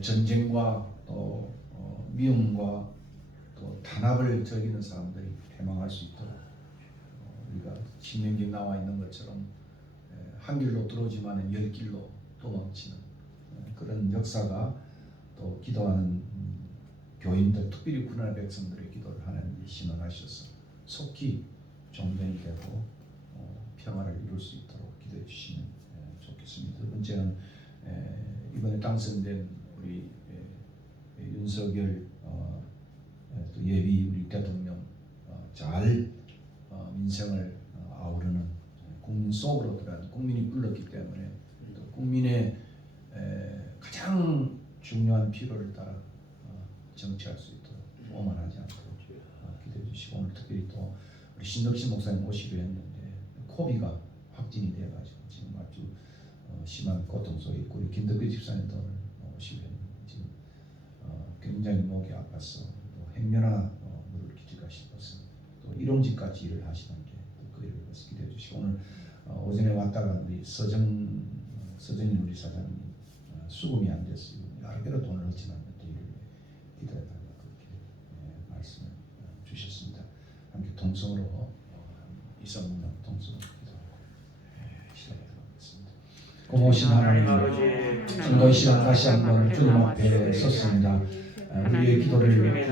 전쟁과 또 미움과 또 탄압을 저기는 사람들이 해망할 수 있도록 우리가 신명기에 나와 있는 것처럼 한 길로 들어오지만 열 길로 도망치는 그런 역사가 또 기도하는 교인들, 특별히 우리나라 백성들의 기도를 하나님이 신원하셔서 속히 종전이 되고 평화를 이룰 수 있도록 기도해 주시면 좋겠습니다. 두 번째는 이번에 당선된 우리 윤석열 또 예비 우리 대통령 잘 민생을 아우르는 국민 속으로 들어간 국민이 불렀기 때문에 또 국민의 가장 중요한 필요를 따라 정치할 수 있도록 오만하지 않도록 기도해 주시고, 오늘 특별히 또 우리 신덕신 목사님 오시기로 했는데 코비가 확진이 돼가지고 지금 아주 심한 고통 속에 있고, 우리 김덕규 집사님도 오늘 오시기로 했는데 지금 굉장히 목이 아파서 또 행여나 물을 기질까 싶어서 또 일용직까지 일을 하시는데 그 일을 위해서 기도해 주시고, 오늘 오전에 왔다가 우리 서정인 우리 사장님 수금이 안 됐어요. 여러 개로 돈을 얻지 않는 일을 기도해달라고 그렇게 말씀을 주셨습니다. 함께 동성으로 2~3분 동성으로 기도하고 시작하겠습니다. 고마우신 하나님, 증거의 시간 다시 한번 주님 앞에 섰습니다. 우리의 기도를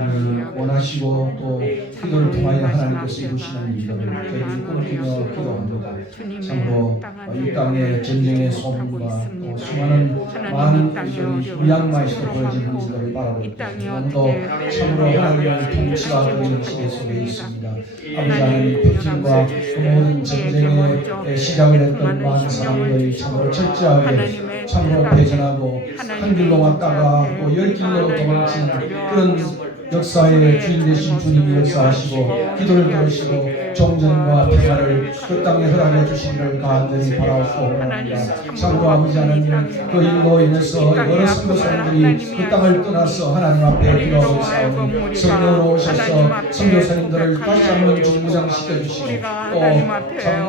원하시고 또 기도를 통하여 하나님께서 이루시는 일들을 저희들이 꿈꾸며 기도합니다. 참으로 이 땅의 전쟁의 소문과 또 수많은 많은 무양마에서도 보여지는 일들을 바라보고 오늘도 참으로 하나님의 통치가 보이는 시대 속에 있습니다. 아버지 하나님, 푸틴과 그 모든 전쟁의 시작을 했던 많은 사람들이 참으로 철저하게 참으로 배전하고 한 길로 왔다가 또 열 길로 도망치는 그런 역사의 주인 되신 주님이 역사하시고 기도를 들으시고 종전과 평화를 그 땅에 허락해 주시기를 간절히 바라옵고 원합니다. 참으로 아버지 하나님, 그 일로 인해서 여러 선교사님들이 그 땅을 떠나서 하나님 앞에 기도하고 있사오니 성령으로 오셔서 선교사님들을 다시 한번 중무장시켜 주시고 또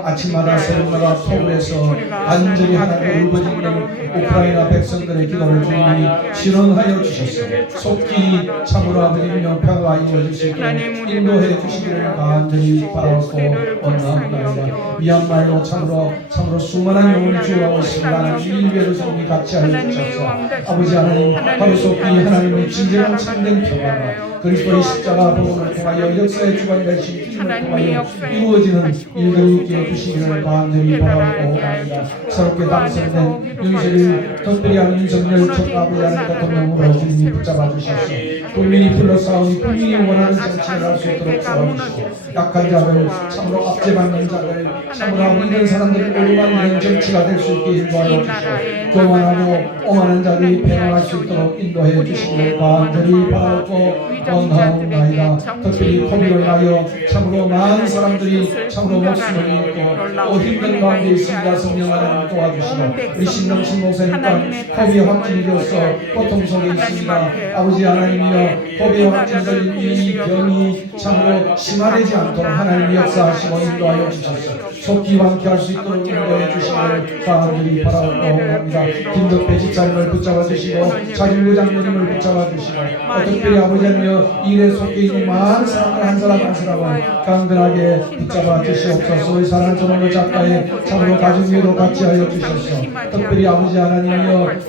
아침마다 새벽마다 토굴에서 간절히 하나님을 울부짖는 우크라이나 백성들의 기도를 주님이 실현하여 주셔서 속히 참으로 아버지며 평화가 이루어지시고 인도해 주시기를 간절히 바라옵고 원하옵나이다. 미얀마로 참으로 수많은 영혼을 주어 있습니다. 일베를 성리 같이 하여 주셔서 아버지 하나님, 하루 속히 하나님의 진정한 참된 평화가 그리스도의 십자가 복음을 통하여 역사의 주관이 되신 주님을 통하여 이루어지는 일들이 있게 주시기를 간절히 바라옵고 원합니다. 새롭게 당선된 윤석열, 특별히 하는 윤석열 전 아버지 하나님 대통령으로 주님이 붙잡아 주셔서 국민이 불러싸우니 국민이 원하는 정치를 할 수 있도록 도와주시고 약한 자를 참으로 압제받는 자를 참으로 있는 사람들을 올바른 정치가 될 수 있게 인도하여 주시고 교만하고 오만한 자들이 패망할 수 있도록 인도해 주시기를 간절히 바라옵고 원하옵나이다. 특별히 코비로 인하여 참으로 많은 사람들이 참으로 목숨을 잃고 또 힘든 가운데 있습니다. 성령 하나님 도와주시고 우리 신동신 목사님 또한 코비 확진이 되어서 고통 속에 있습니다. 아버지 하나님이여, 코비 확진된 이 병이 참으로 심화되지 않도록 하나님이 역사하시고 인도하여 주셔서 속히 완쾌할 수 있도록 인도해 주시기를 간절히 바라옵고 합니다. 김덕배 집사님을 붙잡아 주시고 차진구 장로님을 붙잡아 주시고 특별히 아버지 하나님이여, 일에 속해 있는 많은 사람들 한 사람 한 사람을 강건하게 붙잡아 주시옵소서. 우리 사랑하는 전원로 작가의 참으로 가정 위로 같이 하여 주셔서 특별히 아버지 하나님이여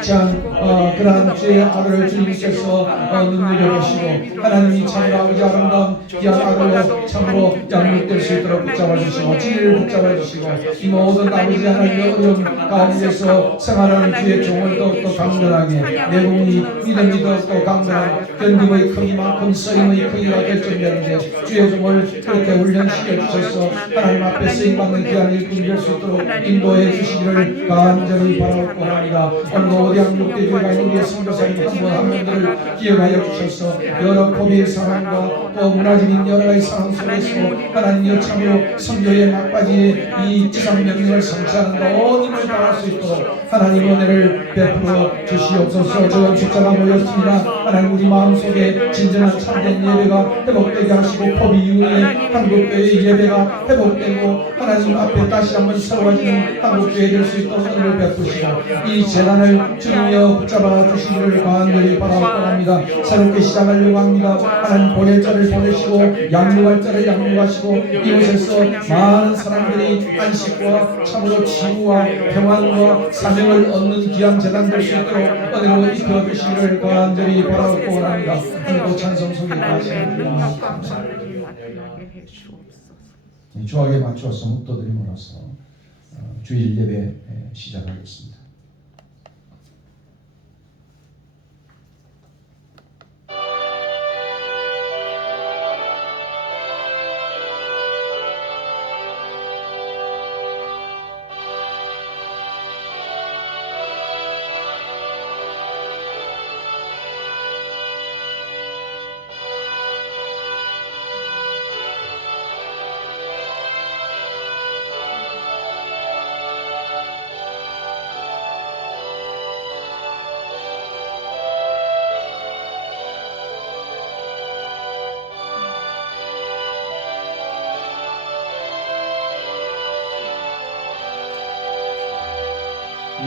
지체한 그러한 주의 아들을 주님께서 능력해 보시고 하나님이 참으로 아버지 아름다운 귀한 아들로 참으로 양육될 수 있도록 붙잡아 주시고 진리를 붙잡아 주시고 이 모든 아버지 하나님의 어려움 가운데서 생활하는 주의 종을 더욱더 강건하게 내공이 믿음이 더욱더 강건하고 견dim의 크기만큼 쓰임의 크기가 결정되는데 주의 종을 그렇게 훈련시켜 주셔서 하나님 앞에 쓰임받는 귀한 일꾼이 될 수 있도록 인도해 주시기를 간절히 바라옵고 합니다. 오늘 어디 한국대교회가 있는 우리의 선교사님 한 분 한 분들을 기억하여 주셔서 여러 코비의 상황과 또 무너진 여러 가지 상황 속에서 하나님이여 참으로 선교의 막바지에 이 지상명령을 성취하는 온 힘을 다할 수 있도록 하나님 은혜를 베풀어 주시옵소서. 저런 숫자가 모였습니다. 하나님 우리 마음 마음속에 진정한 참된 예배가 회복되게 하시고 포비 이후에 한국교회의 예배가 회복되고 하나님 앞에 다시 한번 세워지는 한국교회 될 수 있도록 은혜를 베푸시고 이 재단을 주님이여 붙잡아 주시기를 간절히 바라옵니다. 새롭게 시작하려고 합니다. 하나님 보낼 자를 보내시고 양육할 자를 양육하시고 이곳에서 많은 사람들이 안식과 참으로 지구와 평안과 사명을 얻는 귀한 재단 될 수 있도록 은혜로 입혀주시기를 간절히 바라옵고 원합니다. 오늘도 찬송 속에 가시는 주악에 맞추어서 묵도드림으로써 주일 예배 시작하겠습니다.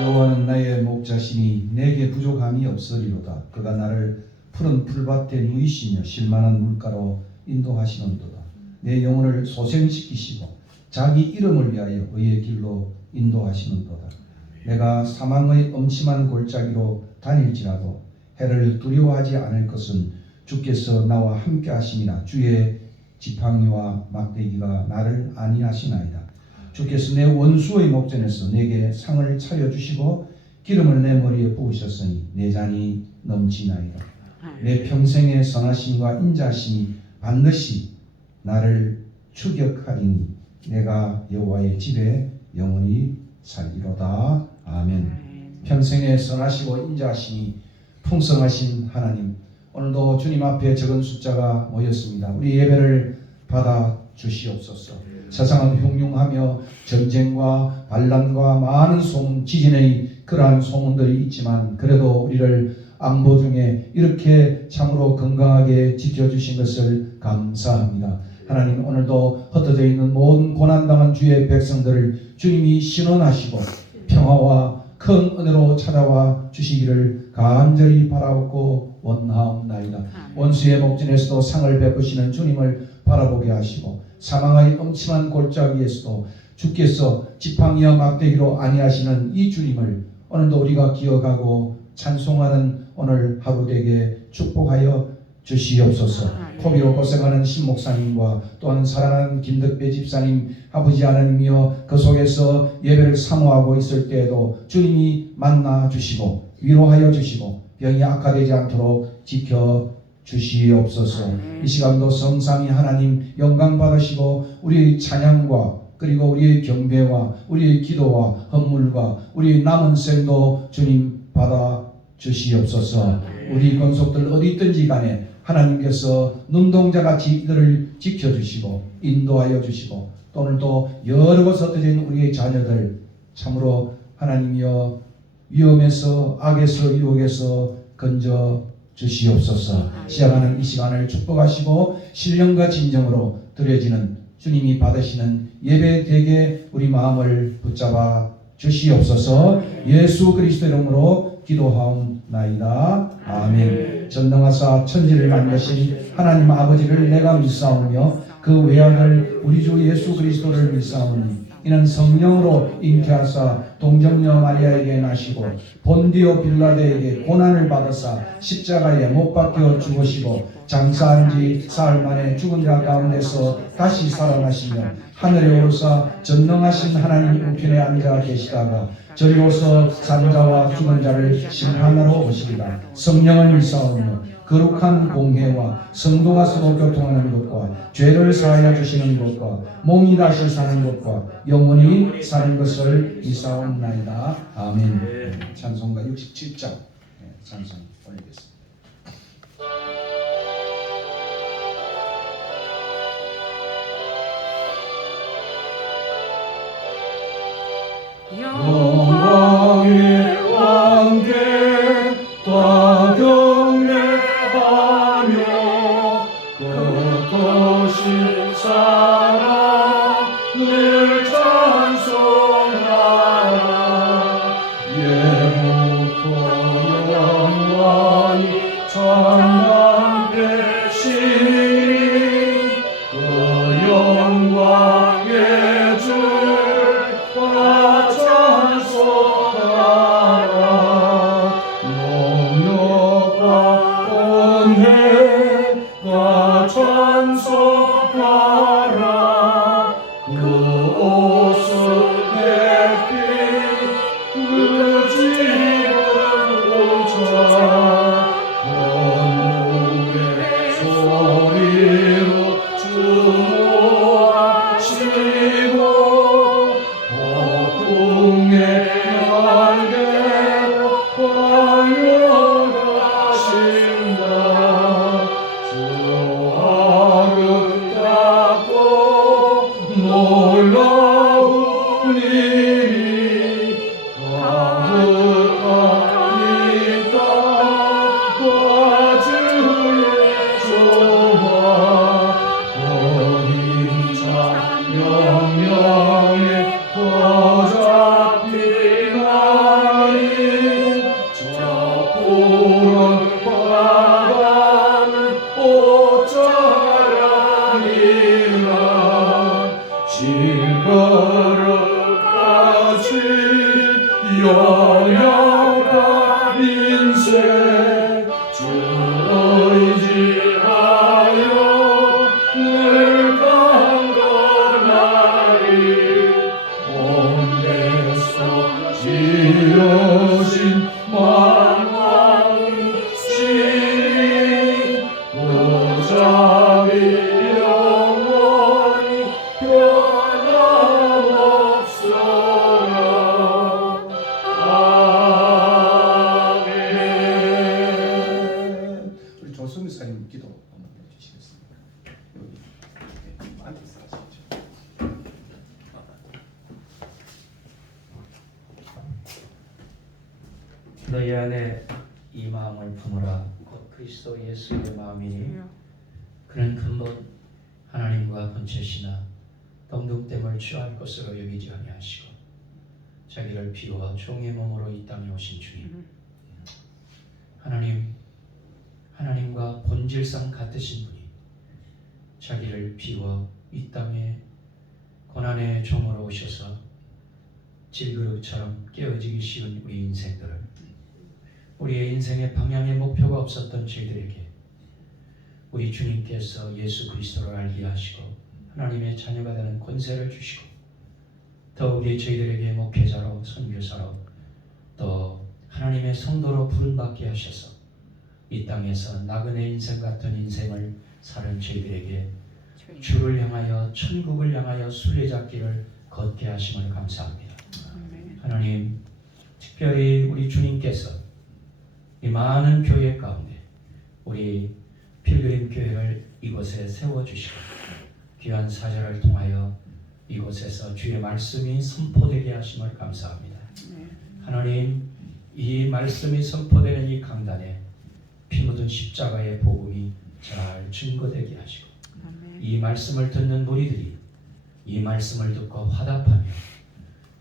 여호와는 나의 목자시니 내게 부족함이 없으리로다. 그가 나를 푸른 풀밭에 누이시며 실만한 물가로 인도하시는도다. 내 영혼을 소생시키시고 자기 이름을 위하여 의의 길로 인도하시는도다. 내가 사망의 엄침한 골짜기로 다닐지라도 해를 두려워하지 않을 것은 주께서 나와 함께 하심이나 주의 지팡이와 막대기가 나를 안위하시나이다. 주께서 내 원수의 목전에서 내게 상을 차려주시고 기름을 내 머리에 부으셨으니 내 잔이 넘치나이다. 내 평생의 선하심과 인자하심이 반드시 나를 추격하리니 내가 여호와의 집에 영원히 살리로다. 아멘. 평생의 선하시고 인자하심이 풍성하신 하나님, 오늘도 주님 앞에 적은 숫자가 모였습니다. 우리 예배를 받아 주시옵소서. 세상은 흉흉하며 전쟁과 반란과 많은 소문, 지진의 그러한 소문들이 있지만 그래도 우리를 안보 중에 이렇게 참으로 건강하게 지켜주신 것을 감사합니다. 하나님, 오늘도 흩어져 있는 모든 고난당한 주의 백성들을 주님이 신원하시고 평화와 큰 은혜로 찾아와 주시기를 간절히 바라옵고 원하옵나이다. 원수의 목전에서도 상을 베푸시는 주님을 바라보게 하시고 사망의 엄침한 골짜기에서도 주께서 지팡이와 막대기로 안위하시는 이 주님을 오늘도 우리가 기억하고 찬송하는 오늘 하루 되게 축복하여 주시옵소서. 포비로 고생하는 신 목사님과 또한 사랑하는 김덕배 집사님, 아버지 하나님이여 그 속에서 예배를 사모하고 있을 때에도 주님이 만나 주시고 위로하여 주시고 병이 악화되지 않도록 지켜 주시옵소서. 이 시간도 성삼위 하나님 영광 받으시고 우리의 찬양과 그리고 우리의 경배와 우리의 기도와 헌물과 우리의 남은 생도 주님 받아 주시옵소서. 우리 권속들 어디 있든지 간에 하나님께서 눈동자같이 이들을 지켜주시고 인도하여 주시고 또 오늘도 여러 곳에 흩어져 있는 우리의 자녀들 참으로 하나님이여 위험에서 악에서 유혹에서 건져 주시옵소서. 시작하는 이 시간을 축복하시고 신령과 진정으로 드려지는 주님이 받으시는 예배 되게 우리 마음을 붙잡아 주시옵소서. 예수 그리스도 이름으로 기도하옵나이다. 아멘. 전능하사 천지를 만드신 하나님 아버지를 내가 믿사오며 그 외아들 우리 주 예수 그리스도를 믿사오니 이는 성령으로 잉태하사 동정녀 마리아에게 나시고 본디오 빌라데에게 고난을 받으사 십자가에 못 박혀 죽으시고 장사한 지 사흘 만에 죽은 자 가운데서 다시 살아나시며 하늘에 오르사 전능하신 하나님 우편에 앉아 계시다가 저리로서 산자와 죽은 자를 심판하러 오시리라. 성령을 믿사오며 거룩한 공회와 성도가 서로 교통하는 것과 죄를 사하여 주시는 것과 몸이 다시 사는 것과 영원히 사는 것을 믿사옵나이다. 아멘. 찬송가 67장 찬송 올리겠습니다. 영광의 왕께 다 경배하리. 은혜가 찬송하라. 그 옷은 햇빛 그 집은 오자 건물의 소리로 주모하시고 폭풍의 날개로 광명하신다. 주 아름답고 놀라운 일이 가득한 이 땅과 주의 조화 어림자 명령에 거잡히나니 저 푸른 바다는 옷자라니라. 실거릇같이 연약한 인생 주 의지하여 늘 강건하리. 온데서 지으신 만왕의 신이 그 자비 영원히 변함없어라. 아멘. 우리 조성미 사님 기도 한번 해주시겠습니다. 여기 앉아서 하시죠. 너희 안에 이 마음을 품으라. 곧 그리스도 예수의 마음이니 그는 근본 하나님과 본체시나 동등됨을 취할 것으로 여기지 아니하시고 자기를 비워 종의 몸으로 이 땅에 오신 주님. 하나님과 본질상 같으신 분이 자기를 비워 이 땅에 고난의 종으로 오셔서 질그릇처럼 깨어지기 쉬운 우리 인생들을, 우리의 인생의 방향의 목표가 없었던 저희들에게 우리 주님께서 예수 그리스도를 알게 하시고 하나님의 자녀가 되는 권세를 주시고 더욱이 저희들에게 목회자로 선교사로 또 하나님의 성도로 부름받게 하셔서 이 땅에서 나그네 인생 같은 인생을 사는 저희들에게 주를 향하여 천국을 향하여 순례잡기를 걷게 하심을 감사합니다. 하나님, 특별히 우리 주님께서 이 많은 교회 가운데 우리 필그림 교회를 이곳에 세워주시고 귀한 사절을 통하여 이곳에서 주의 말씀이 선포되게 하심을 감사합니다. 하나님, 이 말씀이 선포되는 이 강단에 피 묻은 십자가의 복음이 잘 증거되게 하시고 이 말씀을 듣는 무리들이 이 말씀을 듣고 화답하며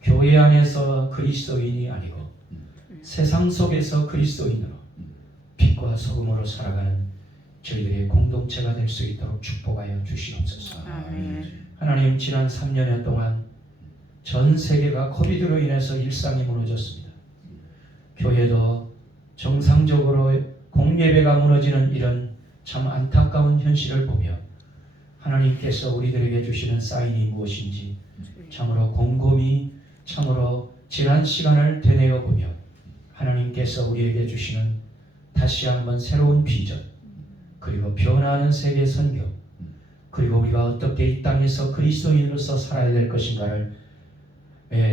교회 안에서 그리스도인이 아니고 세상 속에서 그리스도인으로 빛과 소금으로 살아가는 저희들의 공동체가 될 수 있도록 축복하여 주시옵소서. 아멘. 하나님, 지난 3년 동안 전 세계가 코비드로 인해서 일상이 무너졌습니다. 교회도 정상적으로 공예배가 무너지는 이런 참 안타까운 현실을 보며 하나님께서 우리들에게 주시는 사인이 무엇인지 참으로 곰곰이 참으로 지난 시간을 되뇌어 보며 하나님께서 우리에게 주시는 다시 한번 새로운 비전, 그리고 변화하는 세계 선교, 그리고 우리가 어떻게 이 땅에서 그리스도인으로서 살아야 될 것인가를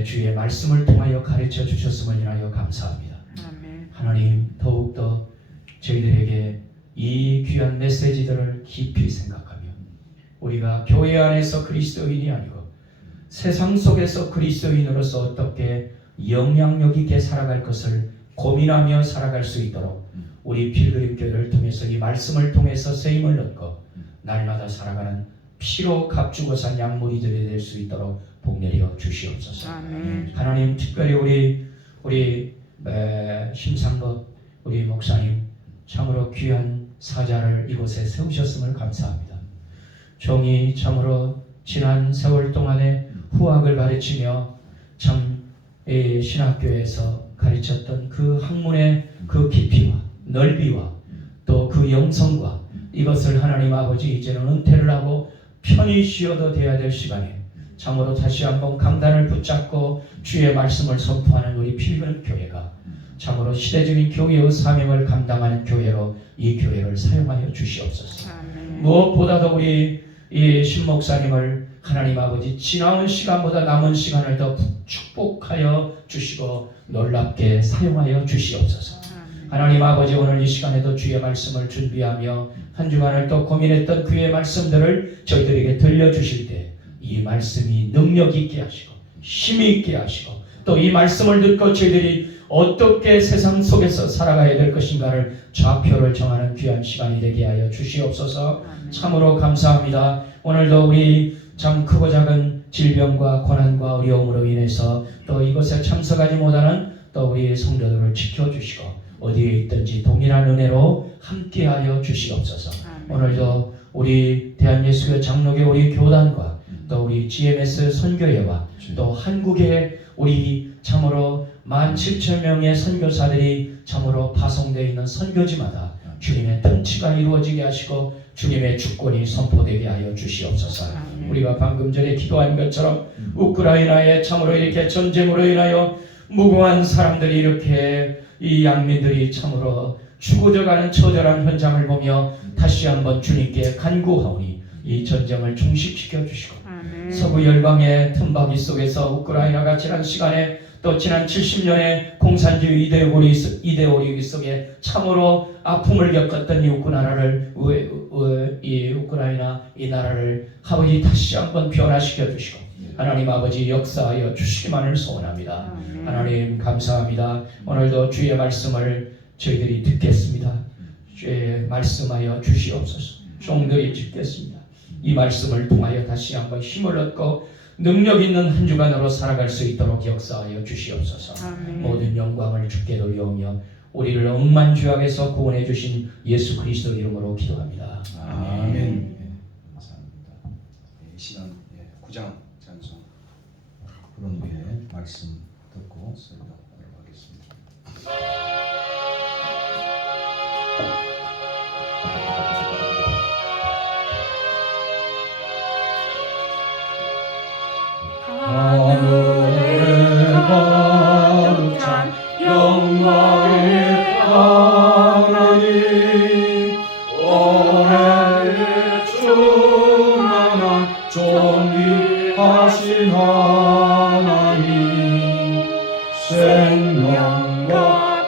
주의 말씀을 통하여 가르쳐 주셨음을 인하여 감사합니다. 아멘. 하나님, 더욱더 저희들에게 이 귀한 메시지들을 깊이 생각하며 우리가 교회 안에서 그리스도인이 아니고 세상 속에서 그리스도인으로서 어떻게 영향력 있게 살아갈 것을 고민하며 살아갈 수 있도록 우리 필그림 교회를 통해서 이 말씀을 통해서 쓰임을 얻고 날마다 살아가는 피로 값주고 산 양무리들이 될 수 있도록 복내려 주시옵소서. 아멘. 하나님, 특별히 우리 심상법 우리 목사님 참으로 귀한 사자를 이곳에 세우셨음을 감사합니다. 종이 참으로 지난 세월 동안에 후학을 가르치며 참 신학교에서 가르쳤던 그 학문의 그 깊이와 넓이와 또 또 그 영성과 이것을 하나님 아버지 이제는 은퇴를 하고 편히 쉬어도 돼야 될 시간에 참으로 다시 한번 강단을 붙잡고 주의 말씀을 선포하는 우리 필근 교회가 참으로 시대적인 교회의 사명을 감당하는 교회로 이 교회를 사용하여 주시옵소서. 무엇보다도 우리 이 신목사님을 하나님 아버지 지나온 시간보다 남은 시간을 더 축복하여 주시고 놀랍게 사용하여 주시옵소서. 하나님 아버지 오늘 이 시간에도 주의 말씀을 준비하며 한 주간을 또 고민했던 그의 말씀들을 저희들에게 들려주실 때 이 말씀이 능력 있게 하시고 힘이 있게 하시고 또 이 말씀을 듣고 저희들이 어떻게 세상 속에서 살아가야 될 것인가를 좌표를 정하는 귀한 시간이 되게 하여 주시옵소서. 참으로 감사합니다. 오늘도 우리 참 크고 작은 질병과 고난과 어려움으로 인해서 또 이곳에 참석하지 못하는 또 우리 성도들을 지켜주시고 어디에 있든지 동일한 은혜로 함께하여 주시옵소서. 오늘도 우리 대한예수교 장로교 우리 교단과 또 우리 GMS 선교회와 또 한국의 우리 참으로 17,000명의 선교사들이 참으로 파송되어 있는 선교지마다 주님의 통치가 이루어지게 하시고 주님의 주권이 선포되게 하여 주시옵소서. 우리가 방금 전에 기도한 것처럼 우크라이나에 참으로 이렇게 전쟁으로 인하여 무고한 사람들이 이렇게 이 양민들이 참으로 죽어져가는 처절한 현장을 보며 다시 한번 주님께 간구하오니 이 전쟁을 종식시켜 주시고 서부 열강의 틈바귀 속에서 우크라이나가 지난 시간에 또 지난 70년의 공산주의 이데올로기 속에 참으로 아픔을 겪었던 이 우크라이나 이 나라를 아버지 다시 한번 변화시켜 주시고 하나님 아버지 역사하여 주시기만을 소원합니다. 하나님 감사합니다. 오늘도 주의 말씀을 저희들이 듣겠습니다. 주의 말씀하여 주시옵소서. 종들이 짓겠습니다. 이 말씀을 통하여 다시 한번 힘을 얻고 능력 있는 한 주간으로 살아갈 수 있도록 역사하여 주시옵소서. 모든 영광을 주께 돌려오며 우리를 억만주약에서 구원해 주신 예수 그리스도 이름으로 기도합니다. 아멘. 네, 감사합니다. 이 시간 9장 찬송 그런 후에 말씀 듣고 설교하도록 하겠습니다. 하늘에 가득 찬 영광의 하나님 은혜에 충만한 존귀하신 하나님 생명과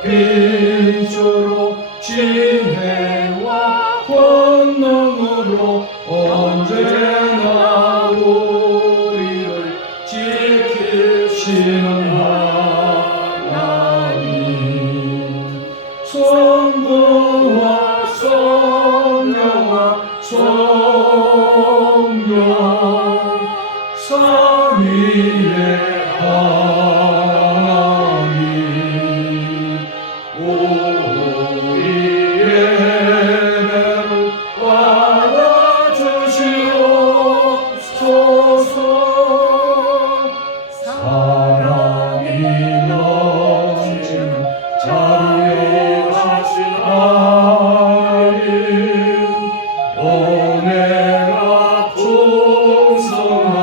빛으로 지혜와 권능으로 언제나 우리를 지키시는 하나님 성부와 성령과 성령 삼위의 하나님 우리의 예배를 받아주시옵소서. 사랑이 넘치는 자비하신 하나님 은혜가 풍성한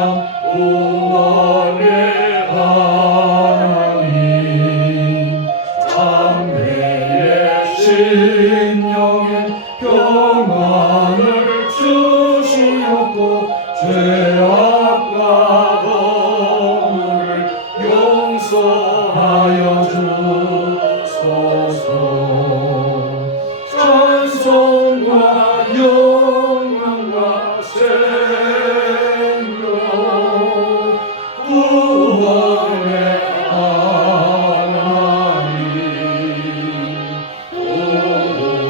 구원의 하나님 장래의 신령의 평안을 주시옵고 죄악과 범을 용서하여 주소서. 찬송과 영광과 생명 구원의 하나님 우리의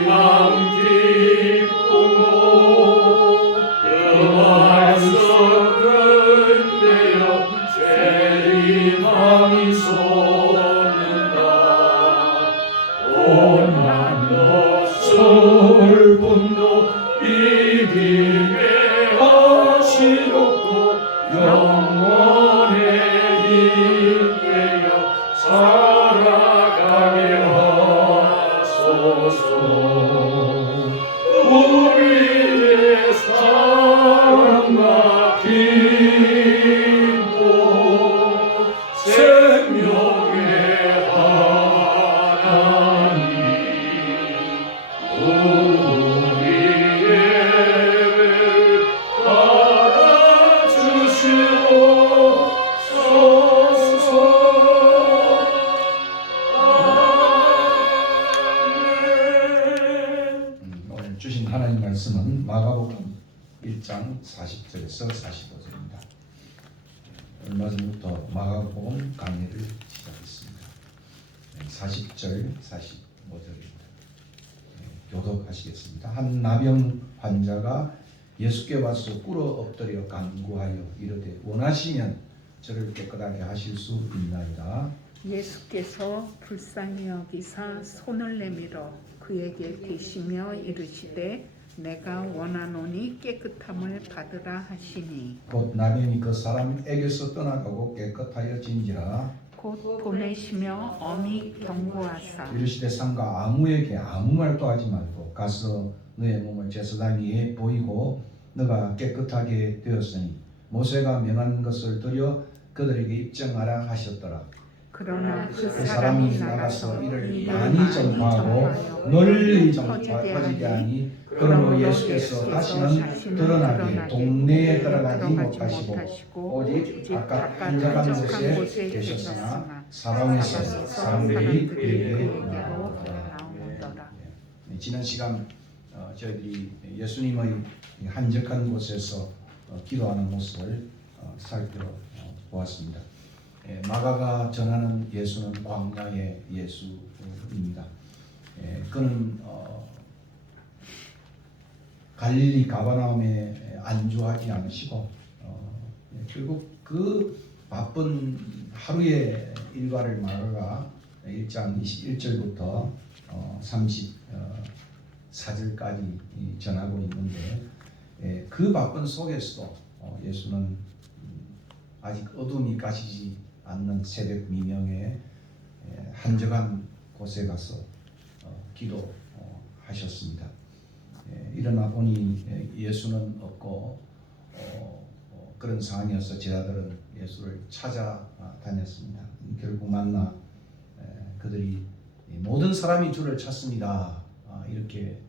희망 기쁨도 그 말씀 끝내어 새 희망이 솟는다. 고난도 슬픔도 이기게 하시옵고 영원에 인내여 살아가게 하소서. 우리의 사랑과 기쁨 생명의 하나님 우리의 받아주시옵소서. 오늘 주신 하나님 말씀은 마가복음 1장 40절에서 45절입니다. 얼마 전부터 마가복음 강의를 시작했습니다. 40절, 45절입니다. 교독하시겠습니다. 한 나병 환자가 예수께 와서 꿇어 엎드려 간구하여 이르되 원하시면 저를 깨끗하게 하실 수 있나이다. 예수께서 불쌍히 여기사 손을 내밀어 그에게 대시며 이르시되 내가 원하노니 깨끗함을 받으라 하시니 곧 나병이 그 사람에게서 떠나가고 깨끗하여진지라. 곧 보내시며 엄히 경고하사 이르시되 상가 아무에게 아무 말도 하지 말고 가서 너의 몸을 제사장 위에 보이고 너가 깨끗하게 되었으니 모세가 명한 것을 들여 그들에게 입증하라 하셨더라. 그러나 그 그 사람이 나가서 이를 이를 많이 전파하고 널리 퍼지게 하니 그러므로 예수께서 다시는 드러나게 동네에 들어가지 못하시고 오직 각각 한적한 곳에 계셨으나 사방에서 사람들이 그에게 나오더라. 지난 시간 저희들이 예수님의 한적한 곳에서 기도하는 모습을 살펴보았습니다. 마가가 전하는 예수는 광야의 예수입니다. 그는 갈릴리 가버나움에 안주하지 않으시고 결국 그 바쁜 하루의 일과를 마가가 1장 21절부터 34절까지 전하고 있는데 그 바쁜 속에서도 예수는 아직 어둠이 가시지 않는 새벽 미명에 한적한 곳에 가서 기도하셨습니다. 일어나 보니 예수는 없고 그런 상황이어서 제자들은 예수를 찾아다녔습니다. 결국 만나 그들이 모든 사람이 주를 찾습니다. 이렇게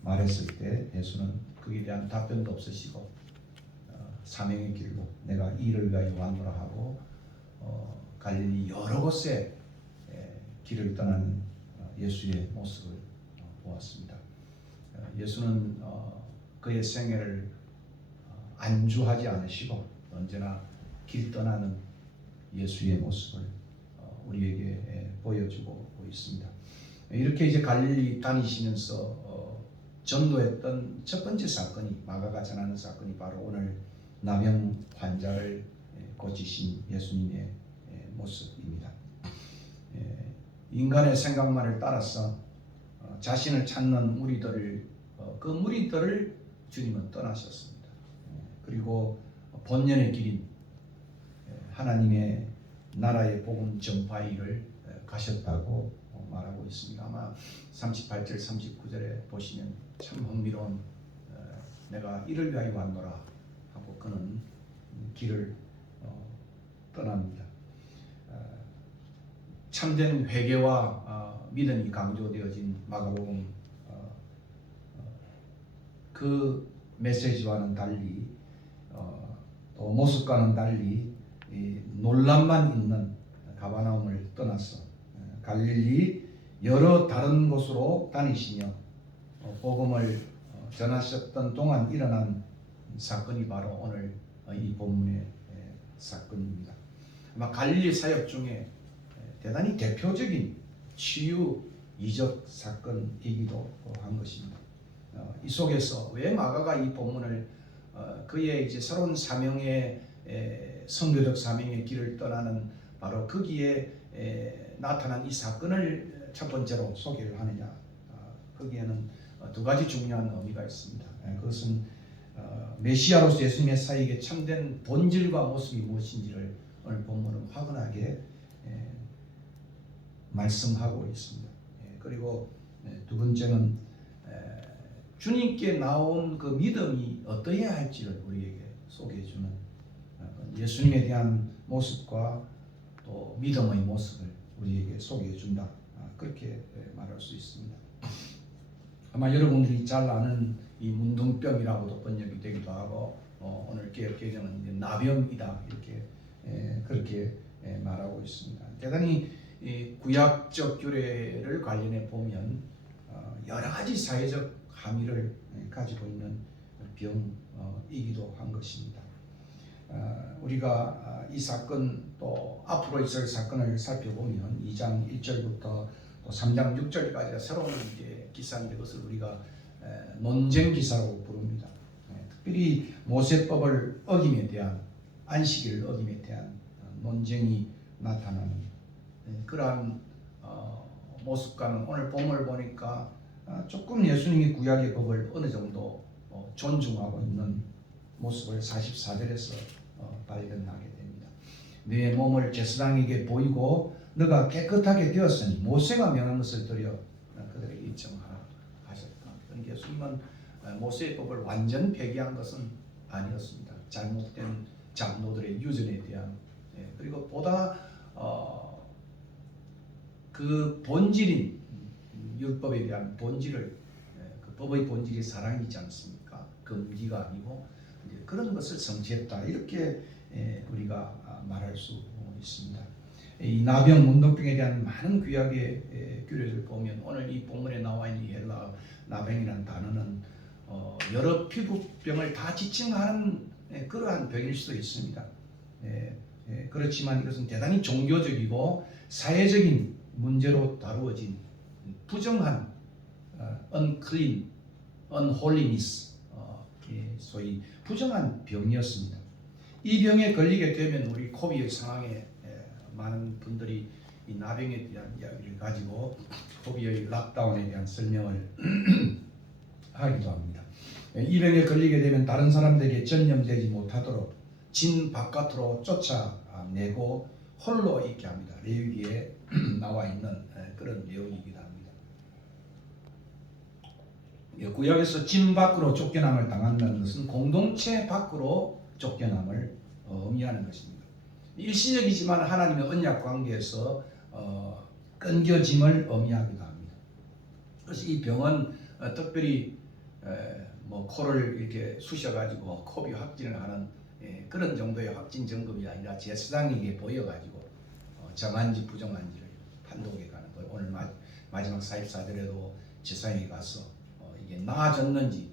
말했을 때 예수는 그에 대한 답변도 없으시고 사명의 길로 내가 이를 위하여 왔노라 하고 갈릴리 여러 곳에 길을 떠나는 예수의 모습을 보았습니다. 예수는 그의 생애를 안주하지 않으시고 언제나 길 떠나는 예수의 모습을 우리에게 보여주고 있습니다. 이렇게 이제 갈릴리 다니시면서 전도했던 첫 번째 사건이 마가가 전하는 사건이 바로 오늘 나병 환자를 고치신 예수님의 모습입니다. 인간의 생각만을 따라서 자신을 찾는 무리들을 그 무리들을 주님은 떠나셨습니다. 그리고 본연의 길인 하나님의 나라의 복음 전파의 일을 가셨다고 말하고 있습니다. 아마 38절 39절에 보시면 참 흥미로운 내가 이를 위하여 왔노라 하고 그는 길을 떠납니다. 참된 회개와 믿음이 강조되어진 마가복음 그 메시지와는 달리 또 모습과는 달리 논란만 있는 가버나움을 떠나서 갈릴리 여러 다른 곳으로 다니시며 복음을 전하셨던 동안 일어난 사건이 바로 오늘 이 본문의 사건입니다. 아마 갈릴리 사역 중에 대단히 대표적인 치유 이적 사건이기도 한 것입니다. 이 속에서 왜 마가가 이 본문을 그의 이제 새로운 사명의 선교적 사명의 길을 떠나는 바로 거기에 나타난 이 사건을 첫 번째로 소개를 하느냐? 거기에는 두 가지 중요한 의미가 있습니다. 그것은 메시아로서 예수님의 사역의 참된 본질과 모습이 무엇인지를 오늘 본문은 확연하게 말씀하고 있습니다. 그리고 두 번째는 주님께 나온 그 믿음이 어떠해야 할지를 우리에게 소개해주는 예수님에 대한 모습과 또 믿음의 모습을 우리에게 소개해준다. 그렇게 말할 수 있습니다. 아마 여러분들이 잘 아는 이 문둥병이라고도 번역이 되기도 하고 오늘 개혁개정은 이제 나병이다 이렇게 그렇게 말하고 있습니다. 대단히 구약적 규례를 관련해 보면 여러 가지 사회적 함의를 가지고 있는 병이기도 한 것입니다. 우리가 이 사건 또 앞으로 있을 사건을 살펴보면 2장 1절부터 또 3장 6절까지가 새로운 이제 기사인데 그것을 우리가 논쟁 기사라고 부릅니다. 특별히 모세법을 어김에 대한 안식일을 어김에 대한 논쟁이 나타나는 그러한 모습과는 오늘 본문을 보니까 조금 예수님이 구약의 법을 어느 정도 존중하고 있는 모습을 44절에서 발견하게 됩니다. 네 몸을 제사장에게 보이고 너가 깨끗하게 되었으니 모세가 명한 것을 드려 그들에게 입증하라 하셨다. 그러니까 예수님은 모세의 법을 완전 폐기한 것은 아니었습니다. 잘못된 장로들의 유전에 대한 그리고 보다 그 본질인 율법에 대한 본질을 그 법의 본질이 사랑이지 않습니까? 금기가 아니고 이제 그런 것을 성취했다 이렇게 우리가 말할 수 있습니다. 이 나병, 문둥병에 대한 많은 구약의 규례를 보면 오늘 이 본문에 나와 있는 헬라 나병이라는 단어는 여러 피부병을 다 지칭하는 그러한 병일 수도 있습니다. 그렇지만 이것은 대단히 종교적이고 사회적인 문제로 다루어진 부정한 unclean, unholiness, 소위 부정한 병이었습니다. 이 병에 걸리게 되면 우리 코비의 상황에 많은 분들이 이 나병에 대한 이야기를 가지고 코비의 락다운에 대한 설명을 하기도 합니다. 이 병에 걸리게 되면 다른 사람들에게 전염되지 못하도록 진 바깥으로 쫓아내고 홀로 있게 합니다. 레위기에 나와 있는 그런 내용이기도 합니다. 구약에서 진 밖으로 쫓겨남을 당한다는 것은 공동체 밖으로 쫓겨남을 의미하는 것입니다. 일시적이지만 하나님의 언약 관계에서 끊겨짐을 의미하기도 합니다. 그래서 이 병은 특별히 코를 이렇게 쑤셔가지고 코비 확진을 하는 그런 정도의 확진 점검이 아니라 제사장에게 보여가지고 정한지 부정한지를 판독해 가는 거예요. 오늘 마지막 44절에도 제사장에 가서 이게 나아졌는지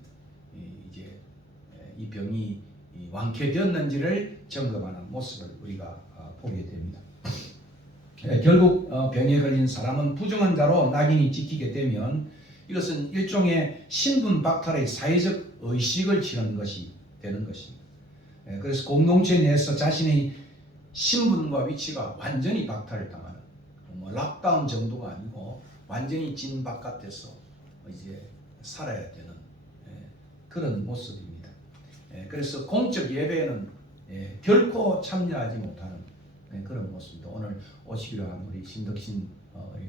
이제 이 병이 완쾌되었는지를 점검하는 모습을 우리가 보게 됩니다. 결국 병에 걸린 사람은 부정한 자로 낙인이 찍히게 되면 이것은 일종의 신분 박탈의 사회적 의식을 치는 것이 되는 것입니다. 그래서 공동체 내에서 자신의 신분과 위치가 완전히 박탈을 당하는 락다운 정도가 아니고 완전히 진 바깥에서 이제 살아야 되는 그런 모습입니다. 그래서 공적 예배에는 결코 참여하지 못하는 그런 모습입니다. 오늘 오시기로 한 우리 신덕신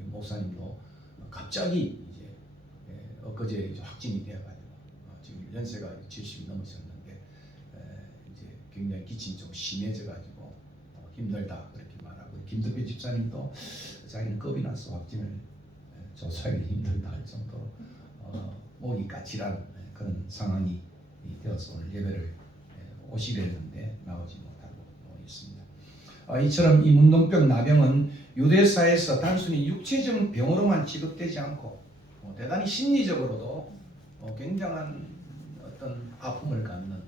목사님도 갑자기 이제 엊그제 이제 확진이 되어가지고 지금 연세가 70이 넘으셨는데 이제 굉장히 기침이 좀 심해져가지고 힘들다 그렇게 말하고 김덕배 집사님도 자기는 겁이 나서 확진을 조사하기 힘들다 할 정도로 목이 까칠한 그런 상황이 되어서 오늘 예배를 오시려 했는데 나오지 못하고 있습니다. 이처럼 이 문둥병, 나병은 유대사에서 단순히 육체적 병으로만 취급되지 않고 대단히 심리적으로도 굉장한 어떤 아픔을 갖는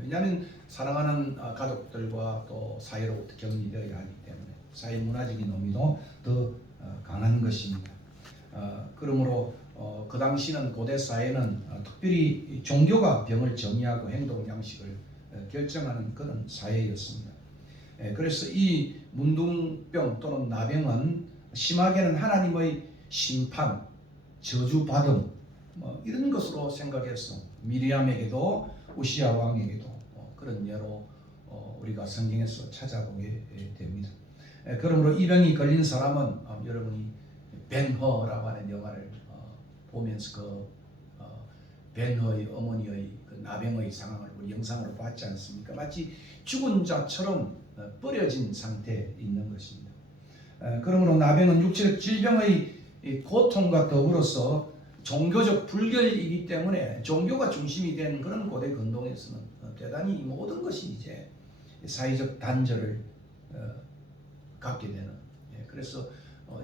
왜냐하면 사랑하는 가족들과 또 사회로부터 격리되어야 하기 때문에 사회 문화적인 의미도 더 강한 것입니다. 그러므로 그 당시는 고대 사회는 특별히 종교가 병을 정의하고 행동 양식을 결정하는 그런 사회였습니다. 그래서 이 문둥병 또는 나병은 심하게는 하나님의 심판, 저주받음 이런 것으로 생각해서 미리암에게도 우시아 왕에게도 그런 예로 우리가 성경에서 찾아보게 됩니다. 그러므로 이 병이 걸린 사람은 여러분이 벤허라고 하는 영화를 보면서 그 벤허의 어머니의 그 나병의 상황을 우리 영상으로 봤지 않습니까? 마치 죽은 자처럼 버려진 상태에 있는 것입니다. 그러므로 나병은 육체적 질병의 고통과 더불어서 종교적 불결이기 때문에 종교가 중심이 된 그런 고대 근동에서는 대단히 모든 것이 이제 사회적 단절을 갖게 되는, 그래서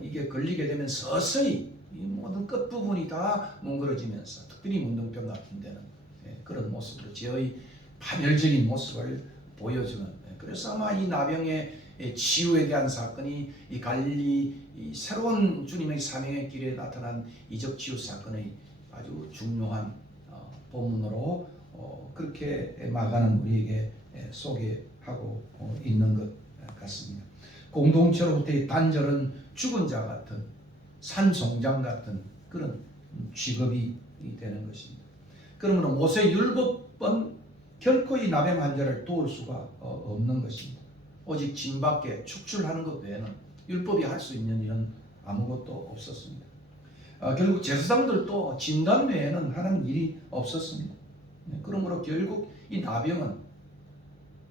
이게 걸리게 되면 서서히 이 모든 끝부분이 다 뭉그러지면서 특별히 문둥병 같은 데는 그런 모습으로 죄의 파멸적인 모습을 보여주는, 그래서 아마 이 나병의 치유에 대한 사건이 이 갈릴리 이 새로운 주님의 사명의 길에 나타난 이적 치유 사건의 아주 중요한 본문으로 그렇게 마가는 우리에게 소개하고 있는 것 같습니다. 공동체로부터의 단절은 죽은 자 같은 산송장 같은 그런 취급이 되는 것입니다. 그러므로 모세 율법은 결코 이 나병 환자를 도울 수가 없는 것입니다. 오직 진밖에 축출하는 것 외에는 율법이 할 수 있는 일은 아무것도 없었습니다. 결국 제사장들도 진단 외에는 하는 일이 없었습니다. 그러므로 결국 이 나병은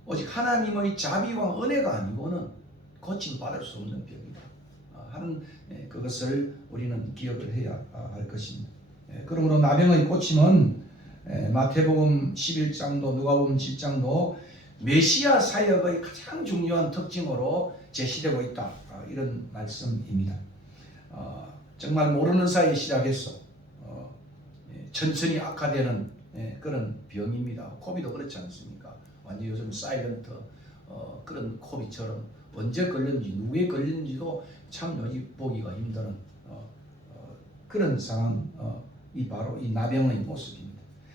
오직 하나님의 자비와 은혜가 아니고는 고침받을 수 없는 병이다 하는 그것을 우리는 기억을 해야 할 것입니다. 그러므로 나병의 고침은 마태복음 11장도 누가복음 7장도 메시아 사역의 가장 중요한 특징으로 제시되고 있다, 이런 말씀입니다. 정말 모르는 사이에 시작해서 천천히 악화되는 그런 병입니다. 코비도 그렇지 않습니까? 완전 요즘 사이런트 그런 코비처럼 언제 걸렸는지 누구에 걸렸는지도 참 요즘 보기가 힘든 그런 상황이 바로 이 나병의 모습입니다.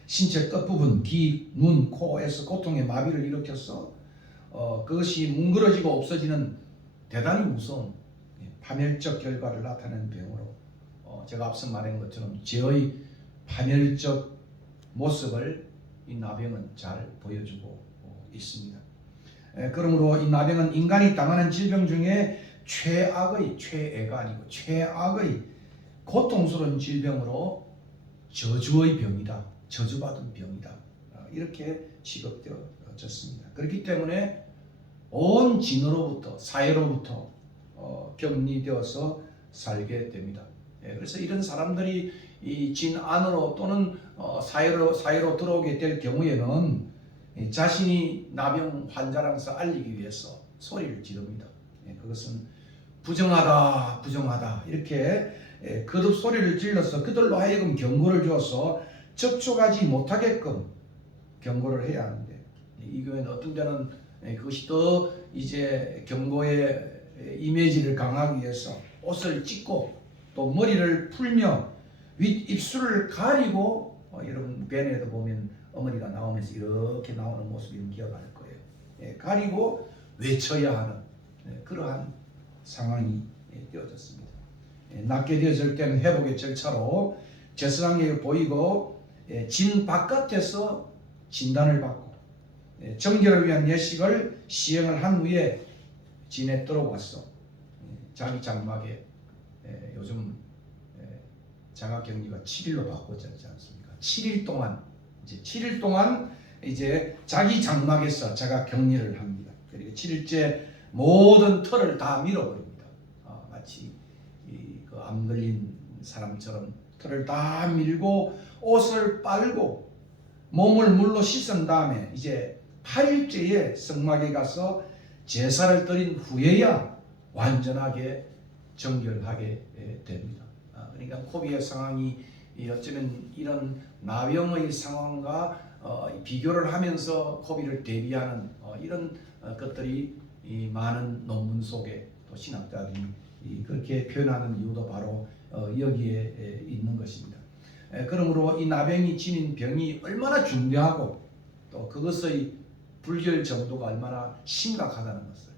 신체 끝부분, 귀, 눈, 코에서 고통의 마비를 일으켜서 그것이 뭉그러지고 없어지는 대단히 무서운 파멸적 결과를 나타내는 병으로 제가 앞서 말한 것처럼 죄의 파멸적 모습을 이 나병은 잘 보여주고 있습니다. 그러므로 이 나병은 인간이 당하는 질병 중에 최애가 아니고 최악의 고통스러운 질병으로 저주의 병이다, 저주받은 병이다, 이렇게 취급되어졌습니다. 그렇기 때문에 온 진으로부터 사회로부터 격리되어서 살게 됩니다. 그래서 이런 사람들이 이 진 안으로 또는 사회로 들어오게 될 경우에는 자신이 나병 환자라서 알리기 위해서 소리를 지릅니다. 그것은 부정하다 이렇게 거듭 소리를 질러서 그들로 하여금 경고를 주어서 접촉하지 못하게끔 경고를 해야 하는데, 이 교회는 어떤 데는 그것이 더 이제 경고의 이미지를 강하기 위해서 옷을 찢고 또 머리를 풀며 윗 입술을 가리고, 여러분 벤에도 보면 어머니가 나오면서 이렇게 나오는 모습을 기억할 거예요. 가리고 외쳐야 하는 그러한 상황이 되어졌습니다. 낫게 되어질 때는 회복의 절차로 제사장에게 보이고 진 바깥에서 진단을 받고 정결을 위한 예식을 시행을 한 후에 진에 들어와서 자기 장막에 요즘 자가격리가 7일로 바꿔졌지 않습니까? 7일 동안 이제 자기 장막에서 자가격리를 합니다. 그리고 7일째 모든 털을 다 밀어버립니다. 마치 그 암 걸린 사람처럼 털을 다 밀고 옷을 빨고 몸을 물로 씻은 다음에 이제 8일째에 성막에 가서 제사를 드린 후에야 완전하게 정결하게 됩니다. 그러니까 코비의 상황이 어쩌면 이런 나병의 상황과 비교를 하면서 코비를 대비하는 이런 것들이 이 많은 논문 속에 또 신학자들이 그렇게 표현하는 이유도 바로 여기에 있는 것입니다. 그러므로 이 나병이 지닌 병이 얼마나 중대하고 또 그것의 불결 정도가 얼마나 심각하다는 것을,